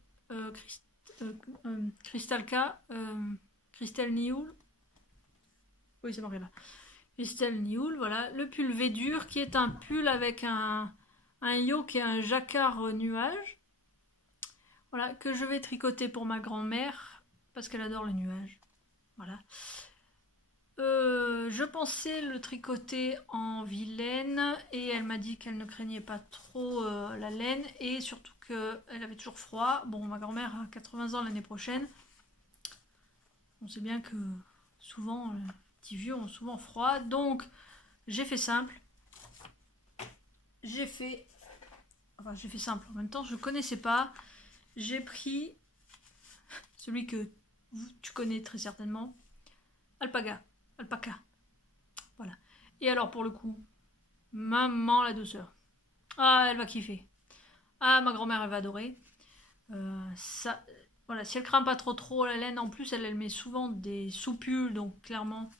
Crystal Nioul. Oui, c'est marqué là. Crystal Nioul, voilà. Le pull V-Dur qui est un pull avec un yoke et un jacquard nuage. Voilà, que je vais tricoter pour ma grand-mère, parce qu'elle adore le nuage. Voilà. Je pensais le tricoter en vilaine et elle m'a dit qu'elle ne craignait pas trop la laine et surtout qu'elle avait toujours froid. Bon, ma grand-mère a 80 ans l'année prochaine. On sait bien que souvent, les petits vieux ont souvent froid. Donc, j'ai fait simple. J'ai fait simple. En même temps, je ne connaissais pas. J'ai pris celui que tu connais très certainement. Alpaca. Voilà. Et alors pour le coup, maman la douceur. Ah, elle va kiffer. Ah, ma grand-mère elle va adorer. Voilà, si elle craint pas trop la laine, en plus elle met souvent des sous-pulls, donc clairement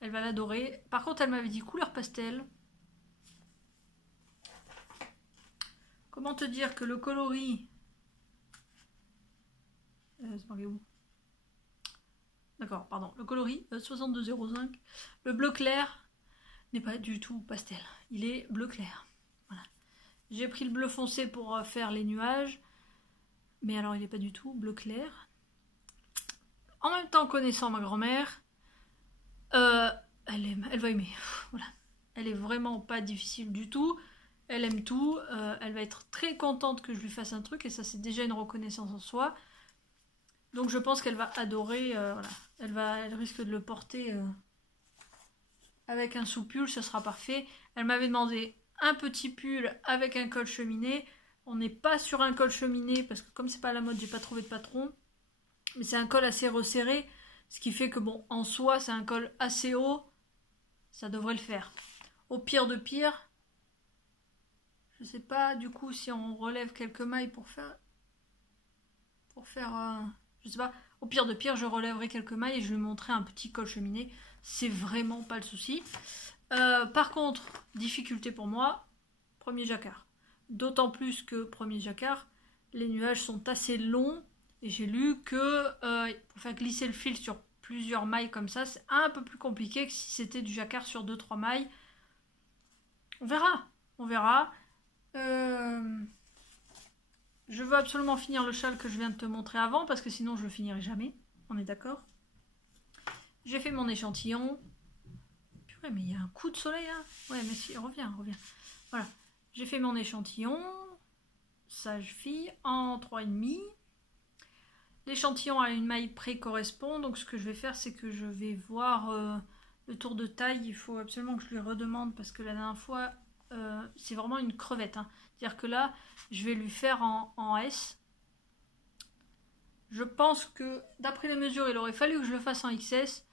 elle va l'adorer. Par contre elle m'avait dit couleur pastel. Comment te dire que le coloris... c'est marqué où? D'accord, pardon. Le coloris 6205. Le bleu clair n'est pas du tout pastel. Il est bleu clair. Voilà. J'ai pris le bleu foncé pour faire les nuages. Mais alors il n'est pas du tout bleu clair. En même temps, connaissant ma grand-mère, elle va aimer. Voilà. Elle est vraiment pas difficile du tout. Elle aime tout. Elle va être très contente que je lui fasse un truc. Et ça, c'est déjà une reconnaissance en soi. Donc je pense qu'elle va adorer. Voilà. Elle risque de le porter avec un sous-pull. Ce sera parfait. Elle m'avait demandé un petit pull avec un col cheminé. On n'est pas sur un col cheminé parce que comme c'est pas à la mode, j'ai pas trouvé de patron. Mais c'est un col assez resserré. Ce qui fait que bon, en soi, c'est un col assez haut. Ça devrait le faire. Au pire de pire, je sais pas du coup si on relève quelques mailles pour faire... je sais pas. Au pire de pire, je relèverai quelques mailles et je lui montrerai un petit col cheminé. C'est vraiment pas le souci. Par contre, difficulté pour moi, premier jacquard. D'autant plus que premier jacquard, les nuages sont assez longs. Et j'ai lu que pour faire glisser le fil sur plusieurs mailles comme ça, c'est un peu plus compliqué que si c'était du jacquard sur 2-3 mailles. On verra. On verra. Je veux absolument finir le châle que je viens de te montrer avant parce que sinon je le finirai jamais. On est d'accord? J'ai fait mon échantillon. Purée, mais il y a un coup de soleil là. Ouais, mais si, reviens. Voilà. J'ai fait mon échantillon. Sage fille en 3,5. L'échantillon à une maille près correspond. Donc ce que je vais faire, c'est que je vais voir le tour de taille. Il faut absolument que je lui redemande parce que la dernière fois, c'est vraiment une crevette. Hein. C'est-à-dire que là, je vais lui faire en S. Je pense que, d'après les mesures, il aurait fallu que je le fasse en XS.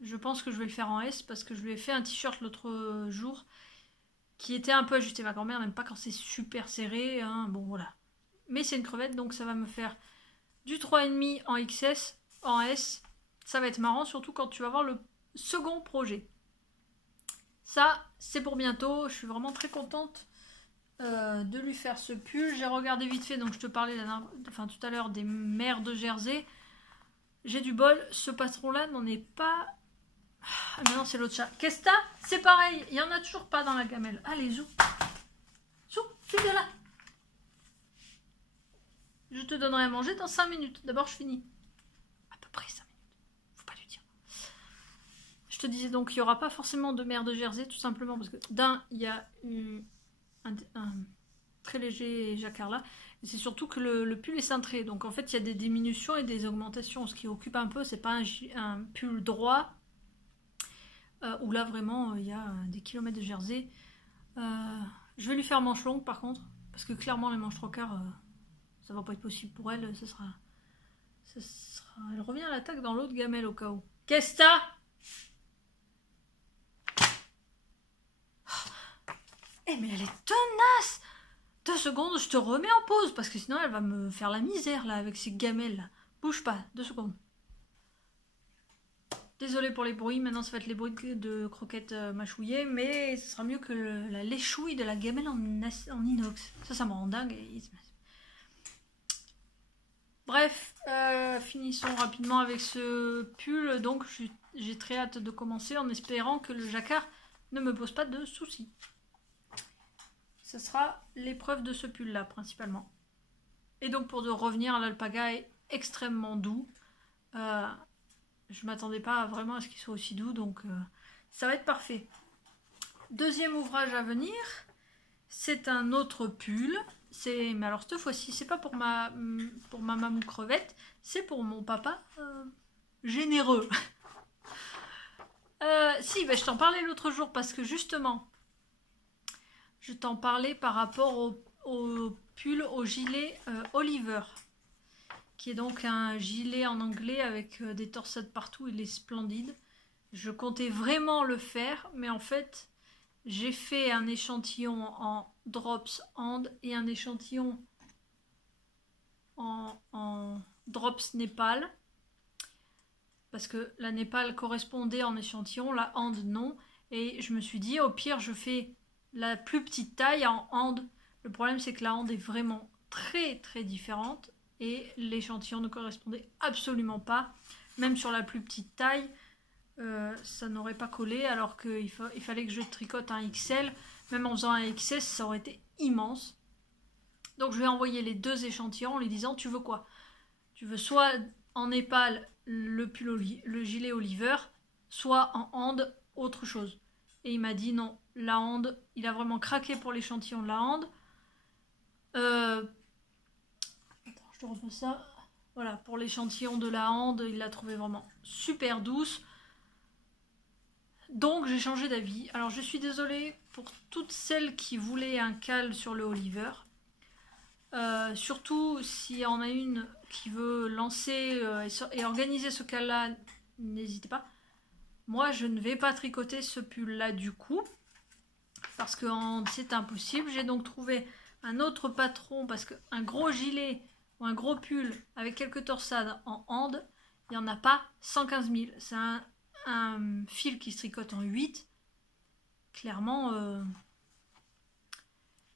Je pense que je vais le faire en S parce que je lui ai fait un t-shirt l'autre jour qui était un peu ajusté. Ma grand-mère n'aime pas quand c'est super serré. Hein. Bon, voilà. Mais c'est une crevette, donc ça va me faire du 3,5 en XS, en S. Ça va être marrant, surtout quand tu vas voir le second projet. Ça, c'est pour bientôt. Je suis vraiment très contente de lui faire ce pull. J'ai regardé vite fait, donc je te parlais tout à l'heure des mères de Jersey. J'ai du bol, ce patron-là n'en est pas... Ah, maintenant c'est l'autre chat. Qu'est-ce que t'as? C'est pareil, il n'y en a toujours pas dans la gamelle. Allez, Zou. Zou, file de là. Je te donnerai à manger dans 5 minutes. D'abord, je finis. À peu près 5 minutes. Faut pas lui dire. Je te disais donc, il n'y aura pas forcément de mère de Jersey, tout simplement parce que d'un, il y a un très léger jacquard là. Et c'est surtout que le pull est cintré. Donc en fait, il y a des diminutions et des augmentations. Ce qui occupe un peu, c'est pas un pull droit. Où là, vraiment, il y a des kilomètres de Jersey. Je vais lui faire manche longue, par contre. Parce que clairement, les manches 3/4, ça va pas être possible pour elle. Ça sera... Elle revient à l'attaque dans l'autre gamelle, au cas où. Qu'est-ce que t'as? Eh mais elle est tenace! 2 secondes, je te remets en pause, parce que sinon elle va me faire la misère là avec ces gamelles là. Bouge pas, 2 secondes. Désolée pour les bruits, maintenant ça va être les bruits de croquettes mâchouillées, mais ce sera mieux que la léchouille de la gamelle en inox. Ça me rend dingue. Bref, finissons rapidement avec ce pull. Donc j'ai très hâte de commencer en espérant que le jacquard ne me pose pas de soucis. Ce sera l'épreuve de ce pull là principalement. Et donc pour de revenir, l'alpaga est extrêmement doux. Je m'attendais pas vraiment à ce qu'il soit aussi doux, donc ça va être parfait. Deuxième ouvrage à venir, c'est un autre pull. Mais alors cette fois-ci, c'est pas pour ma mamou crevette, c'est pour mon papa généreux. Si, je t'en parlais l'autre jour parce que justement, je t'en parlais par rapport au pull, au gilet Oliver, qui est donc un gilet en anglais avec des torsades partout. Il est splendide. Je comptais vraiment le faire, mais en fait, j'ai fait un échantillon en drops hand et un échantillon en drops Népal. Parce que la Népal correspondait en échantillon, la hand non. Et je me suis dit, au pire, je fais la plus petite taille en hand. Le problème, c'est que la hand est vraiment très très différente. Et l'échantillon ne correspondait absolument pas. Même sur la plus petite taille, ça n'aurait pas collé. Alors qu'il fallait que je tricote un XL. Même en faisant un XS, ça aurait été immense. Donc je vais envoyer les 2 échantillons en lui disant, tu veux quoi? Tu veux soit en Népal le gilet Oliver, soit en hand autre chose. Et il m'a dit non, la hand, il a vraiment craqué pour l'échantillon de la hand. Attends, je te refais ça. Voilà, pour l'échantillon de la hand, il l'a trouvé vraiment super douce. Donc j'ai changé d'avis. Alors je suis désolée pour toutes celles qui voulaient un cal sur le Oliver. Surtout s'il y en a une qui veut lancer et organiser ce cal là, n'hésitez pas. Moi je ne vais pas tricoter ce pull là du coup, parce que c'est impossible. J'ai donc trouvé un autre patron, parce qu'un gros gilet ou un gros pull avec quelques torsades en hand, il n'y en a pas 115 000. C'est un fil qui se tricote en 8. Clairement,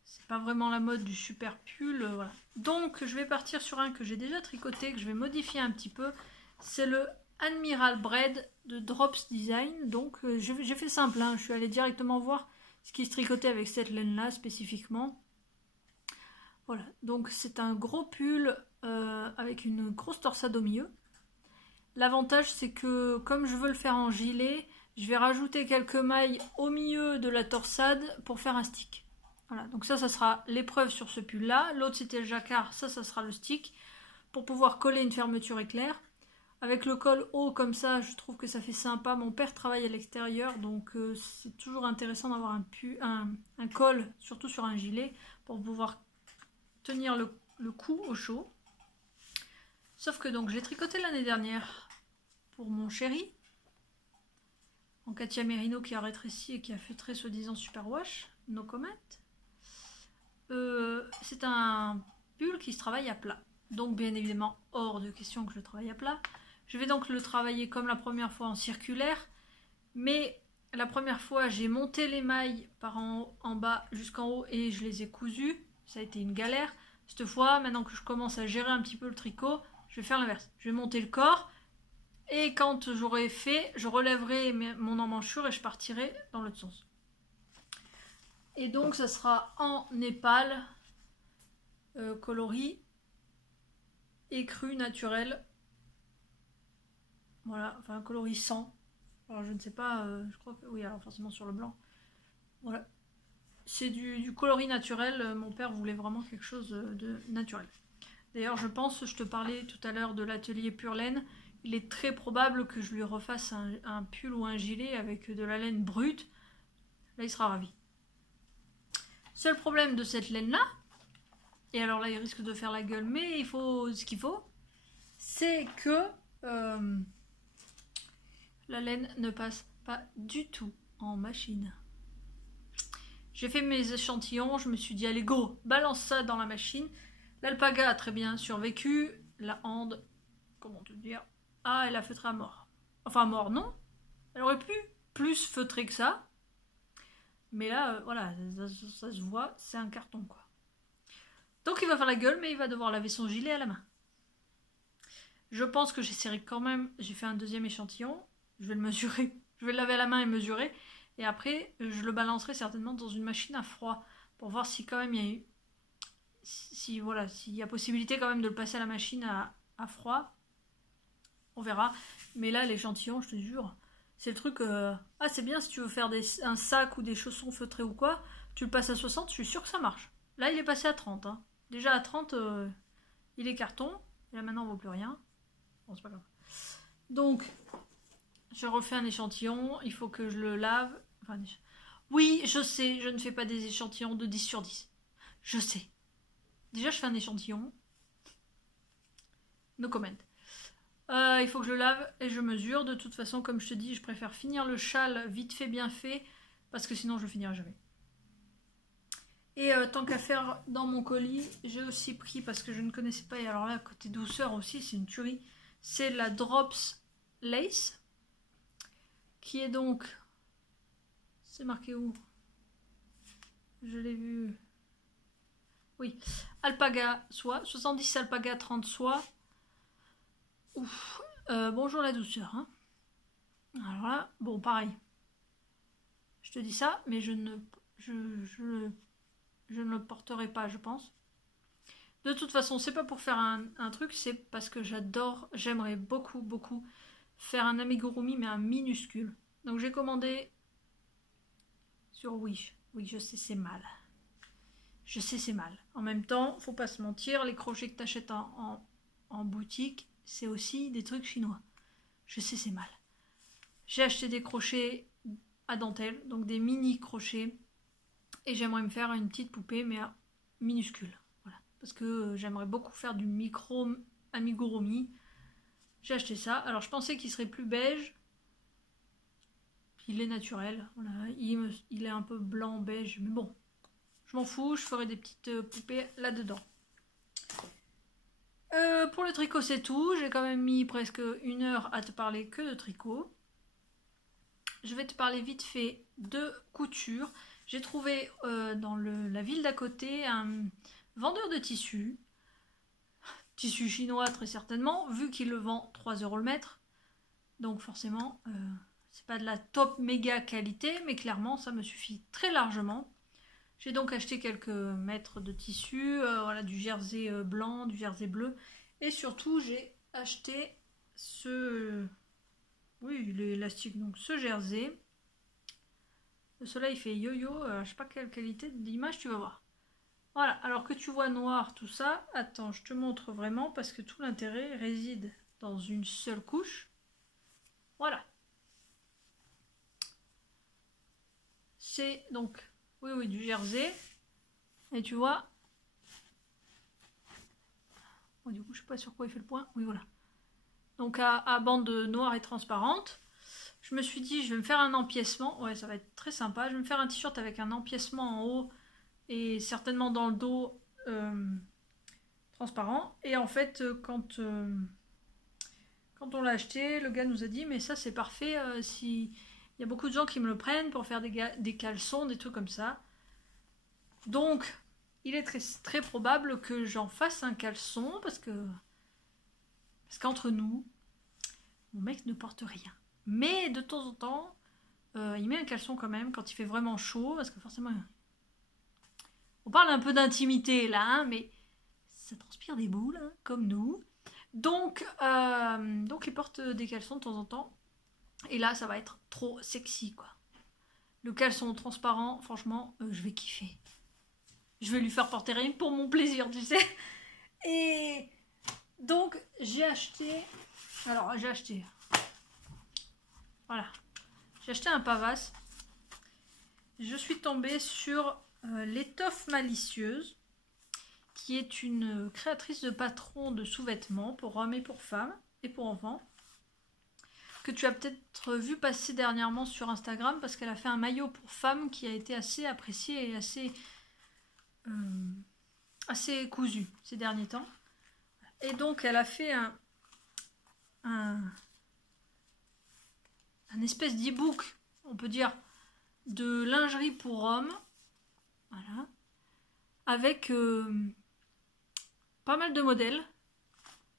c'est pas vraiment la mode du super pull. Voilà. Donc je vais partir sur un que j'ai déjà tricoté, que je vais modifier un petit peu. C'est le Admiral Braid de Drops Design. Donc j'ai fait simple, hein. Je suis allée directement voir ce qui se tricotait avec cette laine là spécifiquement. Voilà, donc c'est un gros pull avec une grosse torsade au milieu. L'avantage c'est que comme je veux le faire en gilet, je vais rajouter quelques mailles au milieu de la torsade pour faire un stick. Voilà, donc ça sera l'épreuve sur ce pull là. L'autre c'était le jacquard, ça sera le stick. Pour pouvoir coller une fermeture éclair. Avec le col haut comme ça, je trouve que ça fait sympa. Mon père travaille à l'extérieur, donc c'est toujours intéressant d'avoir un col, surtout sur un gilet, pour pouvoir tenir le cou au chaud. Sauf que donc j'ai tricoté l'année dernière pour mon chéri, en Katia Merino qui a rétréci et qui a feutré soi-disant super wash, no comment. C'est un pull qui se travaille à plat. Donc bien évidemment hors de question que je le travaille à plat. Je vais donc le travailler comme la première fois en circulaire, mais La première fois, j'ai monté les mailles par en bas jusqu'en haut et je les ai cousues. Ça a été une galère. Cette fois, maintenant que je commence à gérer un petit peu le tricot, je vais faire l'inverse. Je vais monter le corps et quand j'aurai fait, je relèverai mon emmanchure et je partirai dans l'autre sens. Et donc, ça sera en népal, coloris, écru, naturel. Voilà, enfin coloris 100. Alors je ne sais pas, je crois que oui, alors forcément sur le blanc. Voilà. C'est du coloris naturel, mon père voulait vraiment quelque chose de naturel. D'ailleurs je pense, je te parlais tout à l'heure de l'atelier pure laine, il est très probable que je lui refasse un pull ou un gilet avec de la laine brute. Là il sera ravi. Seul problème de cette laine là, et alors là il risque de faire la gueule, mais il faut ce qu'il faut, c'est que la laine ne passe pas du tout en machine. J'ai fait mes échantillons, je me suis dit allez go, balance ça dans la machine. L'alpaga a très bien survécu, la hande, comment te dire, ah elle a feutré à mort. Enfin mort non, elle aurait pu plus feutrer que ça. Mais là voilà, ça se voit, c'est un carton quoi. Donc il va faire la gueule mais il va devoir laver son gilet à la main. Je pense que j'essaierai quand même, j'ai fait un deuxième échantillon. Je vais le mesurer, je vais le laver à la main et mesurer. Et après, je le balancerai certainement dans une machine à froid pour voir si quand même il y a eu... Si voilà, s'il y a possibilité quand même de le passer à la machine à froid. On verra. Mais là, l'échantillon, je te jure, c'est le truc... Ah, c'est bien si tu veux faire un sac ou des chaussons feutrés ou quoi. Tu le passes à 60, je suis sûre que ça marche. Là, il est passé à 30. Hein. Déjà à 30, il est carton. Et là, maintenant, on ne vaut plus rien. Bon, c'est pas grave. Donc... Je refais un échantillon, il faut que je le lave. Enfin, oui, je sais, je ne fais pas des échantillons de 10 sur 10. Je sais. Déjà, je fais un échantillon. No comment. Il faut que je le lave et je mesure. De toute façon, comme je te dis, je préfère finir le châle vite fait, bien fait, parce que sinon, je ne finirai jamais. Et tant qu'à faire dans mon colis, j'ai aussi pris, parce que je ne connaissais pas, et alors là, côté douceur aussi, c'est une tuerie, c'est la Drops Lace. Qui est donc, c'est marqué où? Je l'ai vu. Oui, alpaga soie, 70 alpaga, 30 soie. Ouf. Bonjour la douceur. Hein. Alors là, bon pareil. Je te dis ça, mais je ne le porterai pas, je pense. De toute façon, c'est pas pour faire un truc, c'est parce que j'aimerais beaucoup faire un amigurumi, mais un minuscule. Donc j'ai commandé sur Wish. Oui, je sais, c'est mal. Je sais, c'est mal. En même temps, faut pas se mentir, les crochets que tu achètes en boutique, c'est aussi des trucs chinois. Je sais, c'est mal. J'ai acheté des crochets à dentelle, donc des mini crochets. Et j'aimerais me faire une petite poupée, mais minuscule. Voilà. Parce que j'aimerais beaucoup faire du micro amigurumi. J'ai acheté ça. Alors je pensais qu'il serait plus beige. Il est naturel. Voilà. Il est un peu blanc, beige. Mais bon, je m'en fous. Je ferai des petites poupées là-dedans. Pour le tricot, c'est tout. J'ai quand même mis presque 1 heure à te parler que de tricot. Je vais te parler vite fait de couture. J'ai trouvé dans la ville d'à côté un vendeur de tissus. Tissu chinois très certainement, vu qu'il le vend 3 € le mètre. Donc forcément, c'est pas de la top méga qualité, mais clairement ça me suffit très largement. J'ai donc acheté quelques mètres de tissu, voilà, du jersey blanc, du jersey bleu. Et surtout j'ai acheté oui, l'élastique, donc ce jersey. Le soleil fait yo-yo, je sais pas quelle qualité d'image tu vas voir. Voilà, alors que tu vois noir tout ça, attends, je te montre vraiment parce que tout l'intérêt réside dans une seule couche. Voilà. C'est donc, oui, du jersey. Et tu vois, bon, du coup je sais pas sur quoi il fait le point, oui voilà. Donc à bande noire et transparente. Je me suis dit, je vais me faire un empiècement. Ouais, ça va être très sympa. Je vais me faire un t-shirt avec un empiècement en haut et certainement dans le dos transparent. Et en fait, quand on l'a acheté, le gars nous a dit, mais ça c'est parfait si Il y a beaucoup de gens qui me le prennent pour faire des caleçons, des trucs comme ça. Donc, il est très probable que j'en fasse un caleçon parce qu'entre nous, mon mec ne porte rien. Mais de temps en temps, il met un caleçon quand même quand il fait vraiment chaud parce que forcément... On parle un peu d'intimité là, hein, mais ça transpire des boules, hein, comme nous. Donc il porte des caleçons de temps en temps. Et là, ça va être trop sexy, quoi. Le caleçon transparent, franchement, je vais kiffer. Je vais lui faire porter rien pour mon plaisir, tu sais. Et donc, j'ai acheté... Alors, j'ai acheté... Voilà. J'ai acheté un Pavas. Je suis tombée sur l'étoffe malicieuse, qui est une créatrice de patrons de sous-vêtements pour hommes et pour femmes et pour enfants, que tu as peut-être vu passer dernièrement sur Instagram parce qu'elle a fait un maillot pour femmes qui a été assez apprécié et assez cousu ces derniers temps. Et donc elle a fait un espèce d'e-book, on peut dire, de lingerie pour hommes, voilà, avec pas mal de modèles.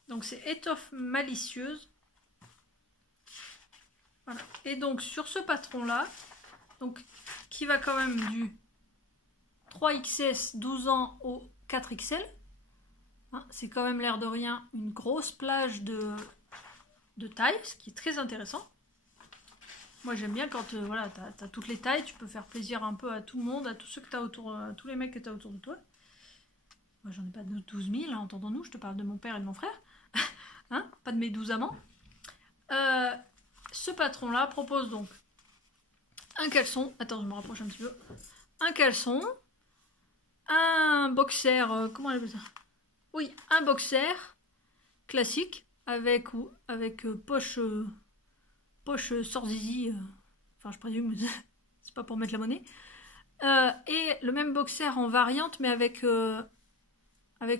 Donc c'est étoffe malicieuse. Voilà. Et donc sur ce patron là, donc qui va quand même du 3XS 12 ans au 4XL, hein, c'est quand même l'air de rien une grosse plage de taille, ce qui est très intéressant. Moi j'aime bien quand voilà, t'as toutes les tailles, tu peux faire plaisir un peu à tout le monde, à tous ceux que t'as autour, à tous les mecs que t'as autour de toi. Moi j'en ai pas de 12 000, hein, entendons-nous, je te parle de mon père et de mon frère, hein, pas de mes 12 amants. Ce patron là propose donc un caleçon, attends je me rapproche un petit peu, un caleçon, un boxer, comment on appelle ça? Oui, un boxer classique avec poche sorzizi, enfin je présume, c'est pas pour mettre la monnaie, et le même boxer en variante mais avec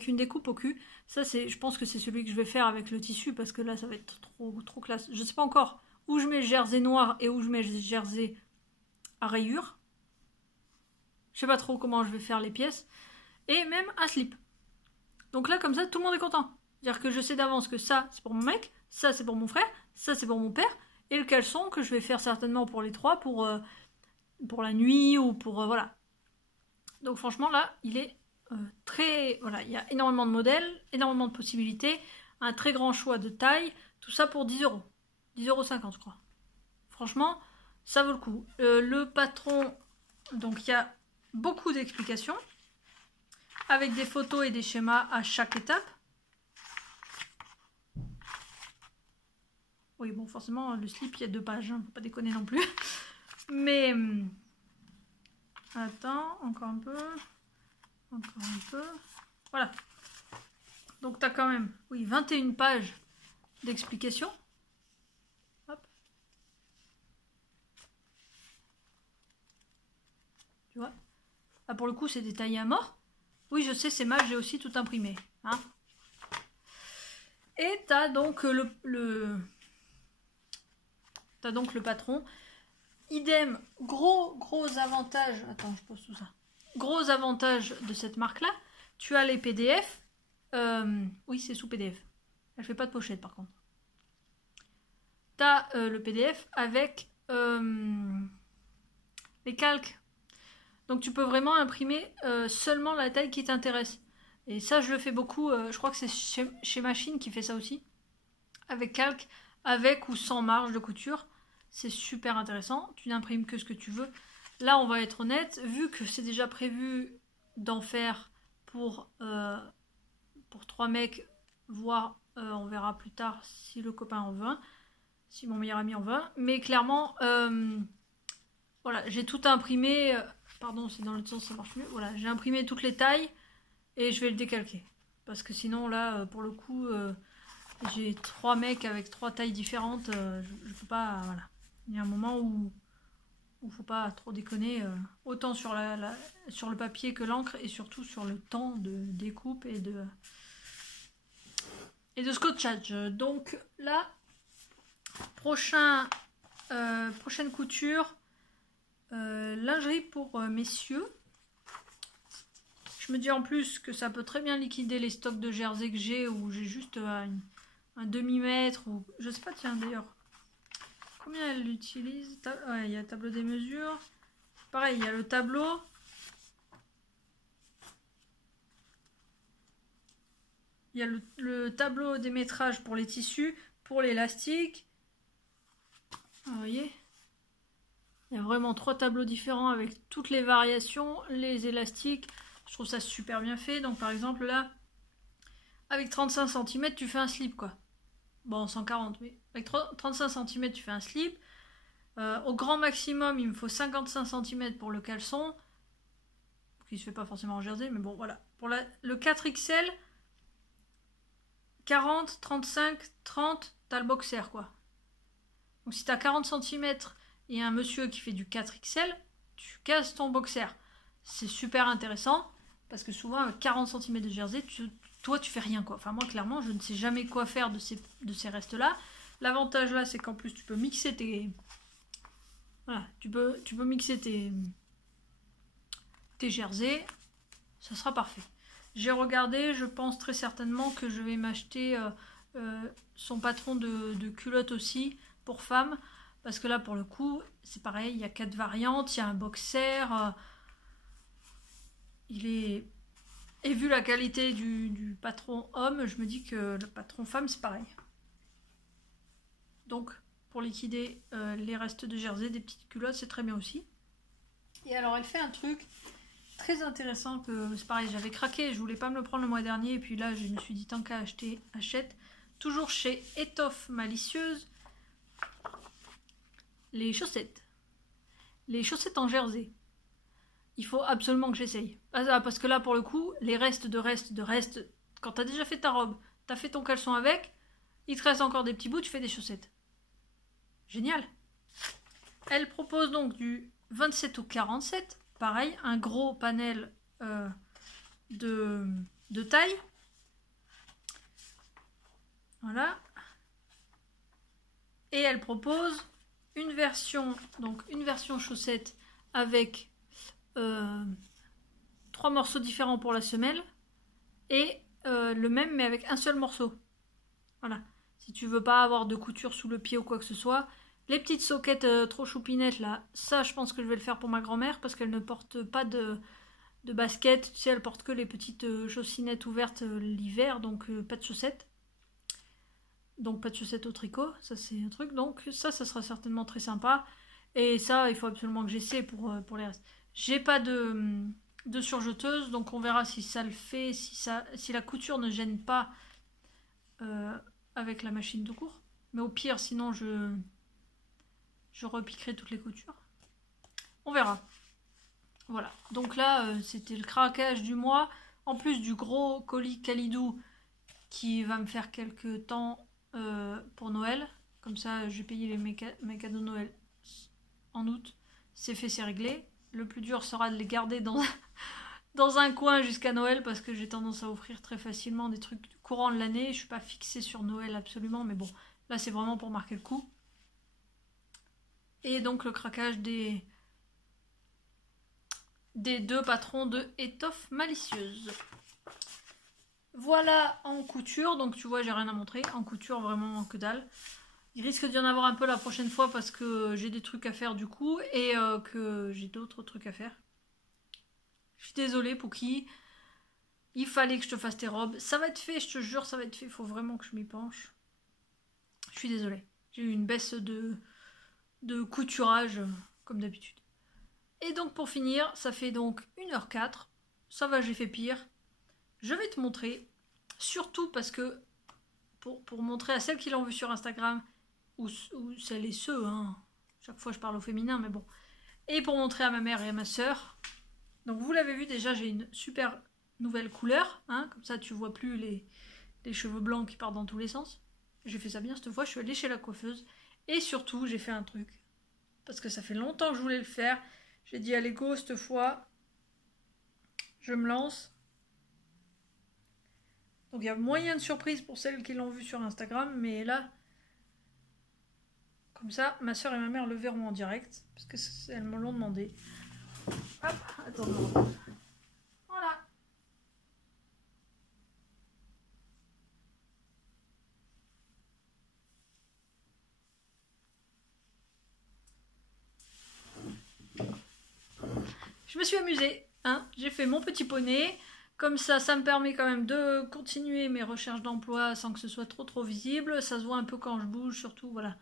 une découpe au cul. Ça c'est, je pense que c'est celui que je vais faire avec le tissu parce que là ça va être trop classe. Je sais pas encore où je mets le jersey noir et où je mets le jersey à rayures. Je sais pas trop comment je vais faire les pièces. Et même un slip. Donc là, comme ça, tout le monde est content. C'est-à-dire que je sais d'avance que ça, c'est pour mon mec, ça, c'est pour mon frère, ça, c'est pour mon père, et le caleçon que je vais faire certainement pour les trois, pour la nuit, ou pour... voilà. Donc franchement, là, il est très... Voilà, il y a énormément de modèles, énormément de possibilités, un très grand choix de taille, tout ça pour 10 €. 10,50 €, je crois. Franchement, ça vaut le coup. Le patron, donc il y a beaucoup d'explications, avec des photos et des schémas à chaque étape. Oui, bon, forcément, le slip, il y a 2 pages, hein, faut pas déconner non plus. Mais, attends, encore un peu. Encore un peu. Voilà. Donc, tu as quand même, oui, 21 pages d'explications. Hop. Tu vois? Là, pour le coup, c'est détaillé à mort. Oui, je sais, c'est mal, j'ai aussi tout imprimé. Hein. Et tu as donc t'as donc le patron. Idem, gros avantage. Attends, je pose tout ça. Gros avantage de cette marque-là. Tu as les PDF. Oui, c'est sous PDF. Elle fait pas de pochette par contre. Tu as le PDF avec les calques. Donc tu peux vraiment imprimer seulement la taille qui t'intéresse. Et ça, je le fais beaucoup. Je crois que c'est chez Machine qui fait ça aussi. Avec calque, avec ou sans marge de couture. C'est super intéressant. Tu n'imprimes que ce que tu veux. Là, on va être honnête. Vu que c'est déjà prévu d'en faire pour 3 mecs, voire on verra plus tard si le copain en veut un. Si mon meilleur ami en veut un. Mais clairement, voilà, j'ai tout imprimé. Pardon, c'est dans l'autre sens, ça marche mieux. Voilà, j'ai imprimé toutes les tailles et je vais le décalquer. Parce que sinon, là, pour le coup, j'ai 3 mecs avec 3 tailles différentes. Je peux pas, voilà. Il y a un moment où faut pas trop déconner, autant sur le papier que l'encre et surtout sur le temps de découpe et de scotchage. Donc là, prochain prochaine couture, lingerie pour messieurs. Je me dis en plus que ça peut très bien liquider les stocks de jersey que j'ai, où j'ai juste un demi-mètre, ou je sais pas, tiens d'ailleurs, combien elle l'utilise. Ouais, il y a le tableau des mesures. Pareil, il y a le tableau. Il y a le tableau des métrages pour les tissus, pour l'élastique. Vous voyez, il y a vraiment 3 tableaux différents avec toutes les variations, les élastiques. Je trouve ça super bien fait. Donc par exemple là, avec 35 cm, tu fais un slip quoi. Bon, 140, mais avec 35 cm, tu fais un slip. Au grand maximum, il me faut 55 cm pour le caleçon. Qui se fait pas forcément en jersey, mais bon, voilà. Pour le 4XL, 40, 35, 30, t'as le boxer quoi. Donc si t'as 40 cm et un monsieur qui fait du 4XL, tu casses ton boxer. C'est super intéressant. Parce que souvent, avec 40 cm de jersey, toi, tu fais rien, quoi. Enfin, moi, clairement, je ne sais jamais quoi faire de ces restes-là. L'avantage, là, c'est qu'en plus, tu peux mixer tes... Voilà, tu peux mixer tes jerseys. Ça sera parfait. J'ai regardé, je pense très certainement que je vais m'acheter son patron de culottes aussi, pour femmes. Parce que là, pour le coup, c'est pareil, il y a 4 variantes, il y a un boxer... Et vu la qualité du patron homme, je me dis que le patron femme, c'est pareil. Donc, pour liquider les restes de jersey, des petites culottes, c'est très bien aussi. Et alors, elle fait un truc très intéressant que c'est pareil, j'avais craqué, je voulais pas me le prendre le mois dernier, et puis là, je me suis dit, tant qu'à acheter, achète. Toujours chez Étoffe Malicieuse, les chaussettes. Les chaussettes en jersey. Il faut absolument que j'essaye. Parce que là, pour le coup, les restes, quand t'as déjà fait ta robe, t'as fait ton caleçon avec, il te reste encore des petits bouts, tu fais des chaussettes. Génial. Elle propose donc du 27 au 47. Pareil, un gros panel de taille. Voilà. Et elle propose une version chaussette avec 3 morceaux différents pour la semelle et le même mais avec un seul morceau. Voilà. Si tu veux pas avoir de couture sous le pied ou quoi que ce soit. Les petites soquettes trop choupinettes là, ça je pense que je vais le faire pour ma grand-mère parce qu'elle ne porte pas de basket. Tu sais, elle porte que les petites chaussinettes ouvertes l'hiver, donc pas de chaussettes. Donc pas de chaussettes au tricot, ça c'est un truc. Donc ça sera certainement très sympa. Et ça, il faut absolument que j'essaie pour les restes. J'ai pas de surjeteuse, donc on verra si ça le fait, si la couture ne gêne pas avec la machine de cours. Mais au pire, sinon je repiquerai toutes les coutures. On verra. Voilà. Donc là, c'était le craquage du mois. En plus du gros colis Kalidou qui va me faire quelques temps pour Noël. Comme ça, j'ai payé mes cadeaux de Noël en août. C'est fait, c'est réglé. Le plus dur sera de les garder dans un coin jusqu'à Noël parce que j'ai tendance à offrir très facilement des trucs courants de l'année. Je suis pas fixée sur Noël absolument, mais bon, là c'est vraiment pour marquer le coup. Et donc le craquage des 2 patrons de Étoffe Malicieuse. Voilà en couture, donc tu vois j'ai rien à montrer. En couture vraiment que dalle. Il risque d'y en avoir un peu la prochaine fois parce que j'ai des trucs à faire du coup et que j'ai d'autres trucs à faire. Je suis désolée Pouki, il fallait que je te fasse tes robes. Ça va être fait, je te jure, ça va être fait. Il faut vraiment que je m'y penche. Je suis désolée. J'ai eu une baisse de couturage comme d'habitude. Et donc pour finir, ça fait donc 1h04. Ça va, j'ai fait pire. Je vais te montrer, surtout parce que pour montrer à celles qui l'ont vu sur Instagram, ou celles et ceux, hein. Chaque fois je parle au féminin, mais bon. Et pour montrer à ma mère et à ma soeur. Donc vous l'avez vu déjà, j'ai une super nouvelle couleur, hein. Comme ça tu vois plus les cheveux blancs qui partent dans tous les sens. J'ai fait ça bien cette fois, je suis allée chez la coiffeuse. Et surtout, j'ai fait un truc. Parce que ça fait longtemps que je voulais le faire. J'ai dit allez go cette fois. Je me lance. Donc il y a moyen de surprise pour celles qui l'ont vu sur Instagram, mais là, Comme ça, ma soeur et ma mère le verront en direct, parce qu'elles me l'ont demandé. Hop, attends. Voilà. Je me suis amusée, hein. J'ai fait mon petit poney. Comme ça me permet quand même de continuer mes recherches d'emploi sans que ce soit trop visible. Ça se voit un peu quand je bouge, surtout voilà,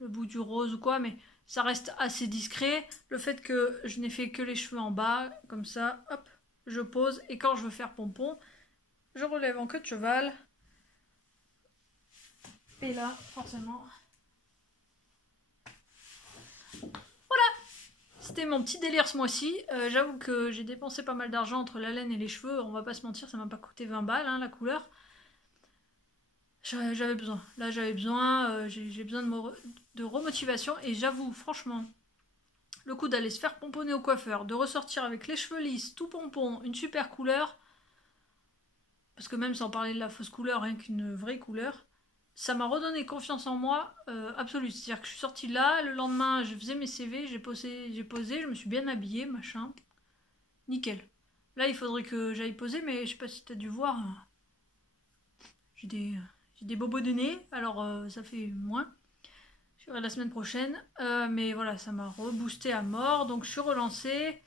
le bout du rose ou quoi, mais ça reste assez discret. Le fait que je n'ai fait que les cheveux en bas, comme ça, hop, je pose. Et quand je veux faire pompon, je relève en queue de cheval. Et là, forcément... C'était mon petit délire ce mois-ci. J'avoue que j'ai dépensé pas mal d'argent entre la laine et les cheveux. On va pas se mentir, ça m'a pas coûté 20 balles, hein, la couleur. J'avais besoin. Là, j'avais besoin. J'ai besoin de remotivation. Et j'avoue, franchement, le coup d'aller se faire pomponner au coiffeur, de ressortir avec les cheveux lisses, tout pompon, une super couleur. Parce que même sans parler de la fausse couleur, rien qu'une vraie couleur, ça m'a redonné confiance en moi absolue. C'est-à-dire que je suis sortie là, le lendemain, je faisais mes CV, j'ai posé, je me suis bien habillée, machin. Nickel. Là, il faudrait que j'aille poser, mais je sais pas si t'as dû voir. J'ai des bobos de nez, alors ça fait moins. Je verrai la semaine prochaine. Mais voilà, ça m'a reboosté à mort, donc je suis relancée.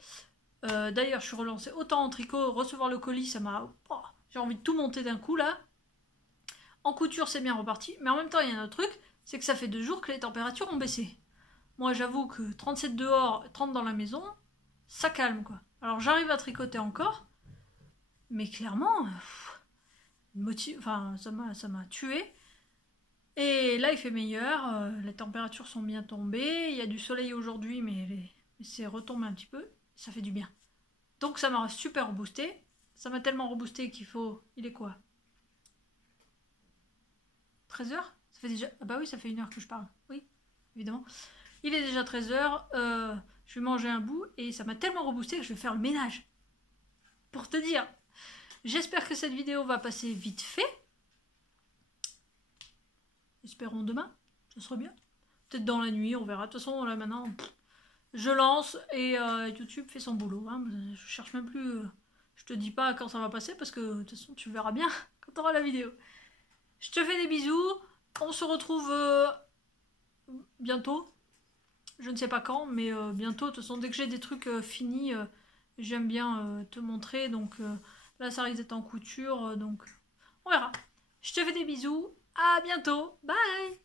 D'ailleurs, je suis relancée autant en tricot, recevoir le colis, ça m'a... Oh, j'ai envie de tout monter d'un coup, là. En couture, c'est bien reparti. Mais en même temps, il y a un autre truc, c'est que ça fait 2 jours que les températures ont baissé. Moi, j'avoue que 37 dehors, 30 dans la maison, ça calme, quoi. Alors, j'arrive à tricoter encore, mais clairement, ça m'a tué. Et là, il fait meilleur, les températures sont bien tombées, il y a du soleil aujourd'hui, mais c'est retombé un petit peu, ça fait du bien. Donc, ça m'a super reboosté. Ça m'a tellement reboosté qu'il faut... Il est quoi ? 13h ? Ça fait déjà... Ah bah oui, ça fait 1 heure que je parle. Oui, évidemment. Il est déjà 13h. Je vais manger un bout et ça m'a tellement reboosté que je vais faire le ménage. Pour te dire. J'espère que cette vidéo va passer vite fait. Espérons demain. Ça serait bien. Peut-être dans la nuit, on verra. De toute façon, là maintenant, je lance et YouTube fait son boulot. Hein. Je cherche même plus... je te dis pas quand ça va passer parce que de toute façon, tu verras bien quand tu auras la vidéo. Je te fais des bisous. On se retrouve bientôt. Je ne sais pas quand, mais bientôt. De toute façon, dès que j'ai des trucs finis, j'aime bien te montrer. Donc là, ça risque d'être en couture. Donc on verra. Je te fais des bisous. À bientôt. Bye.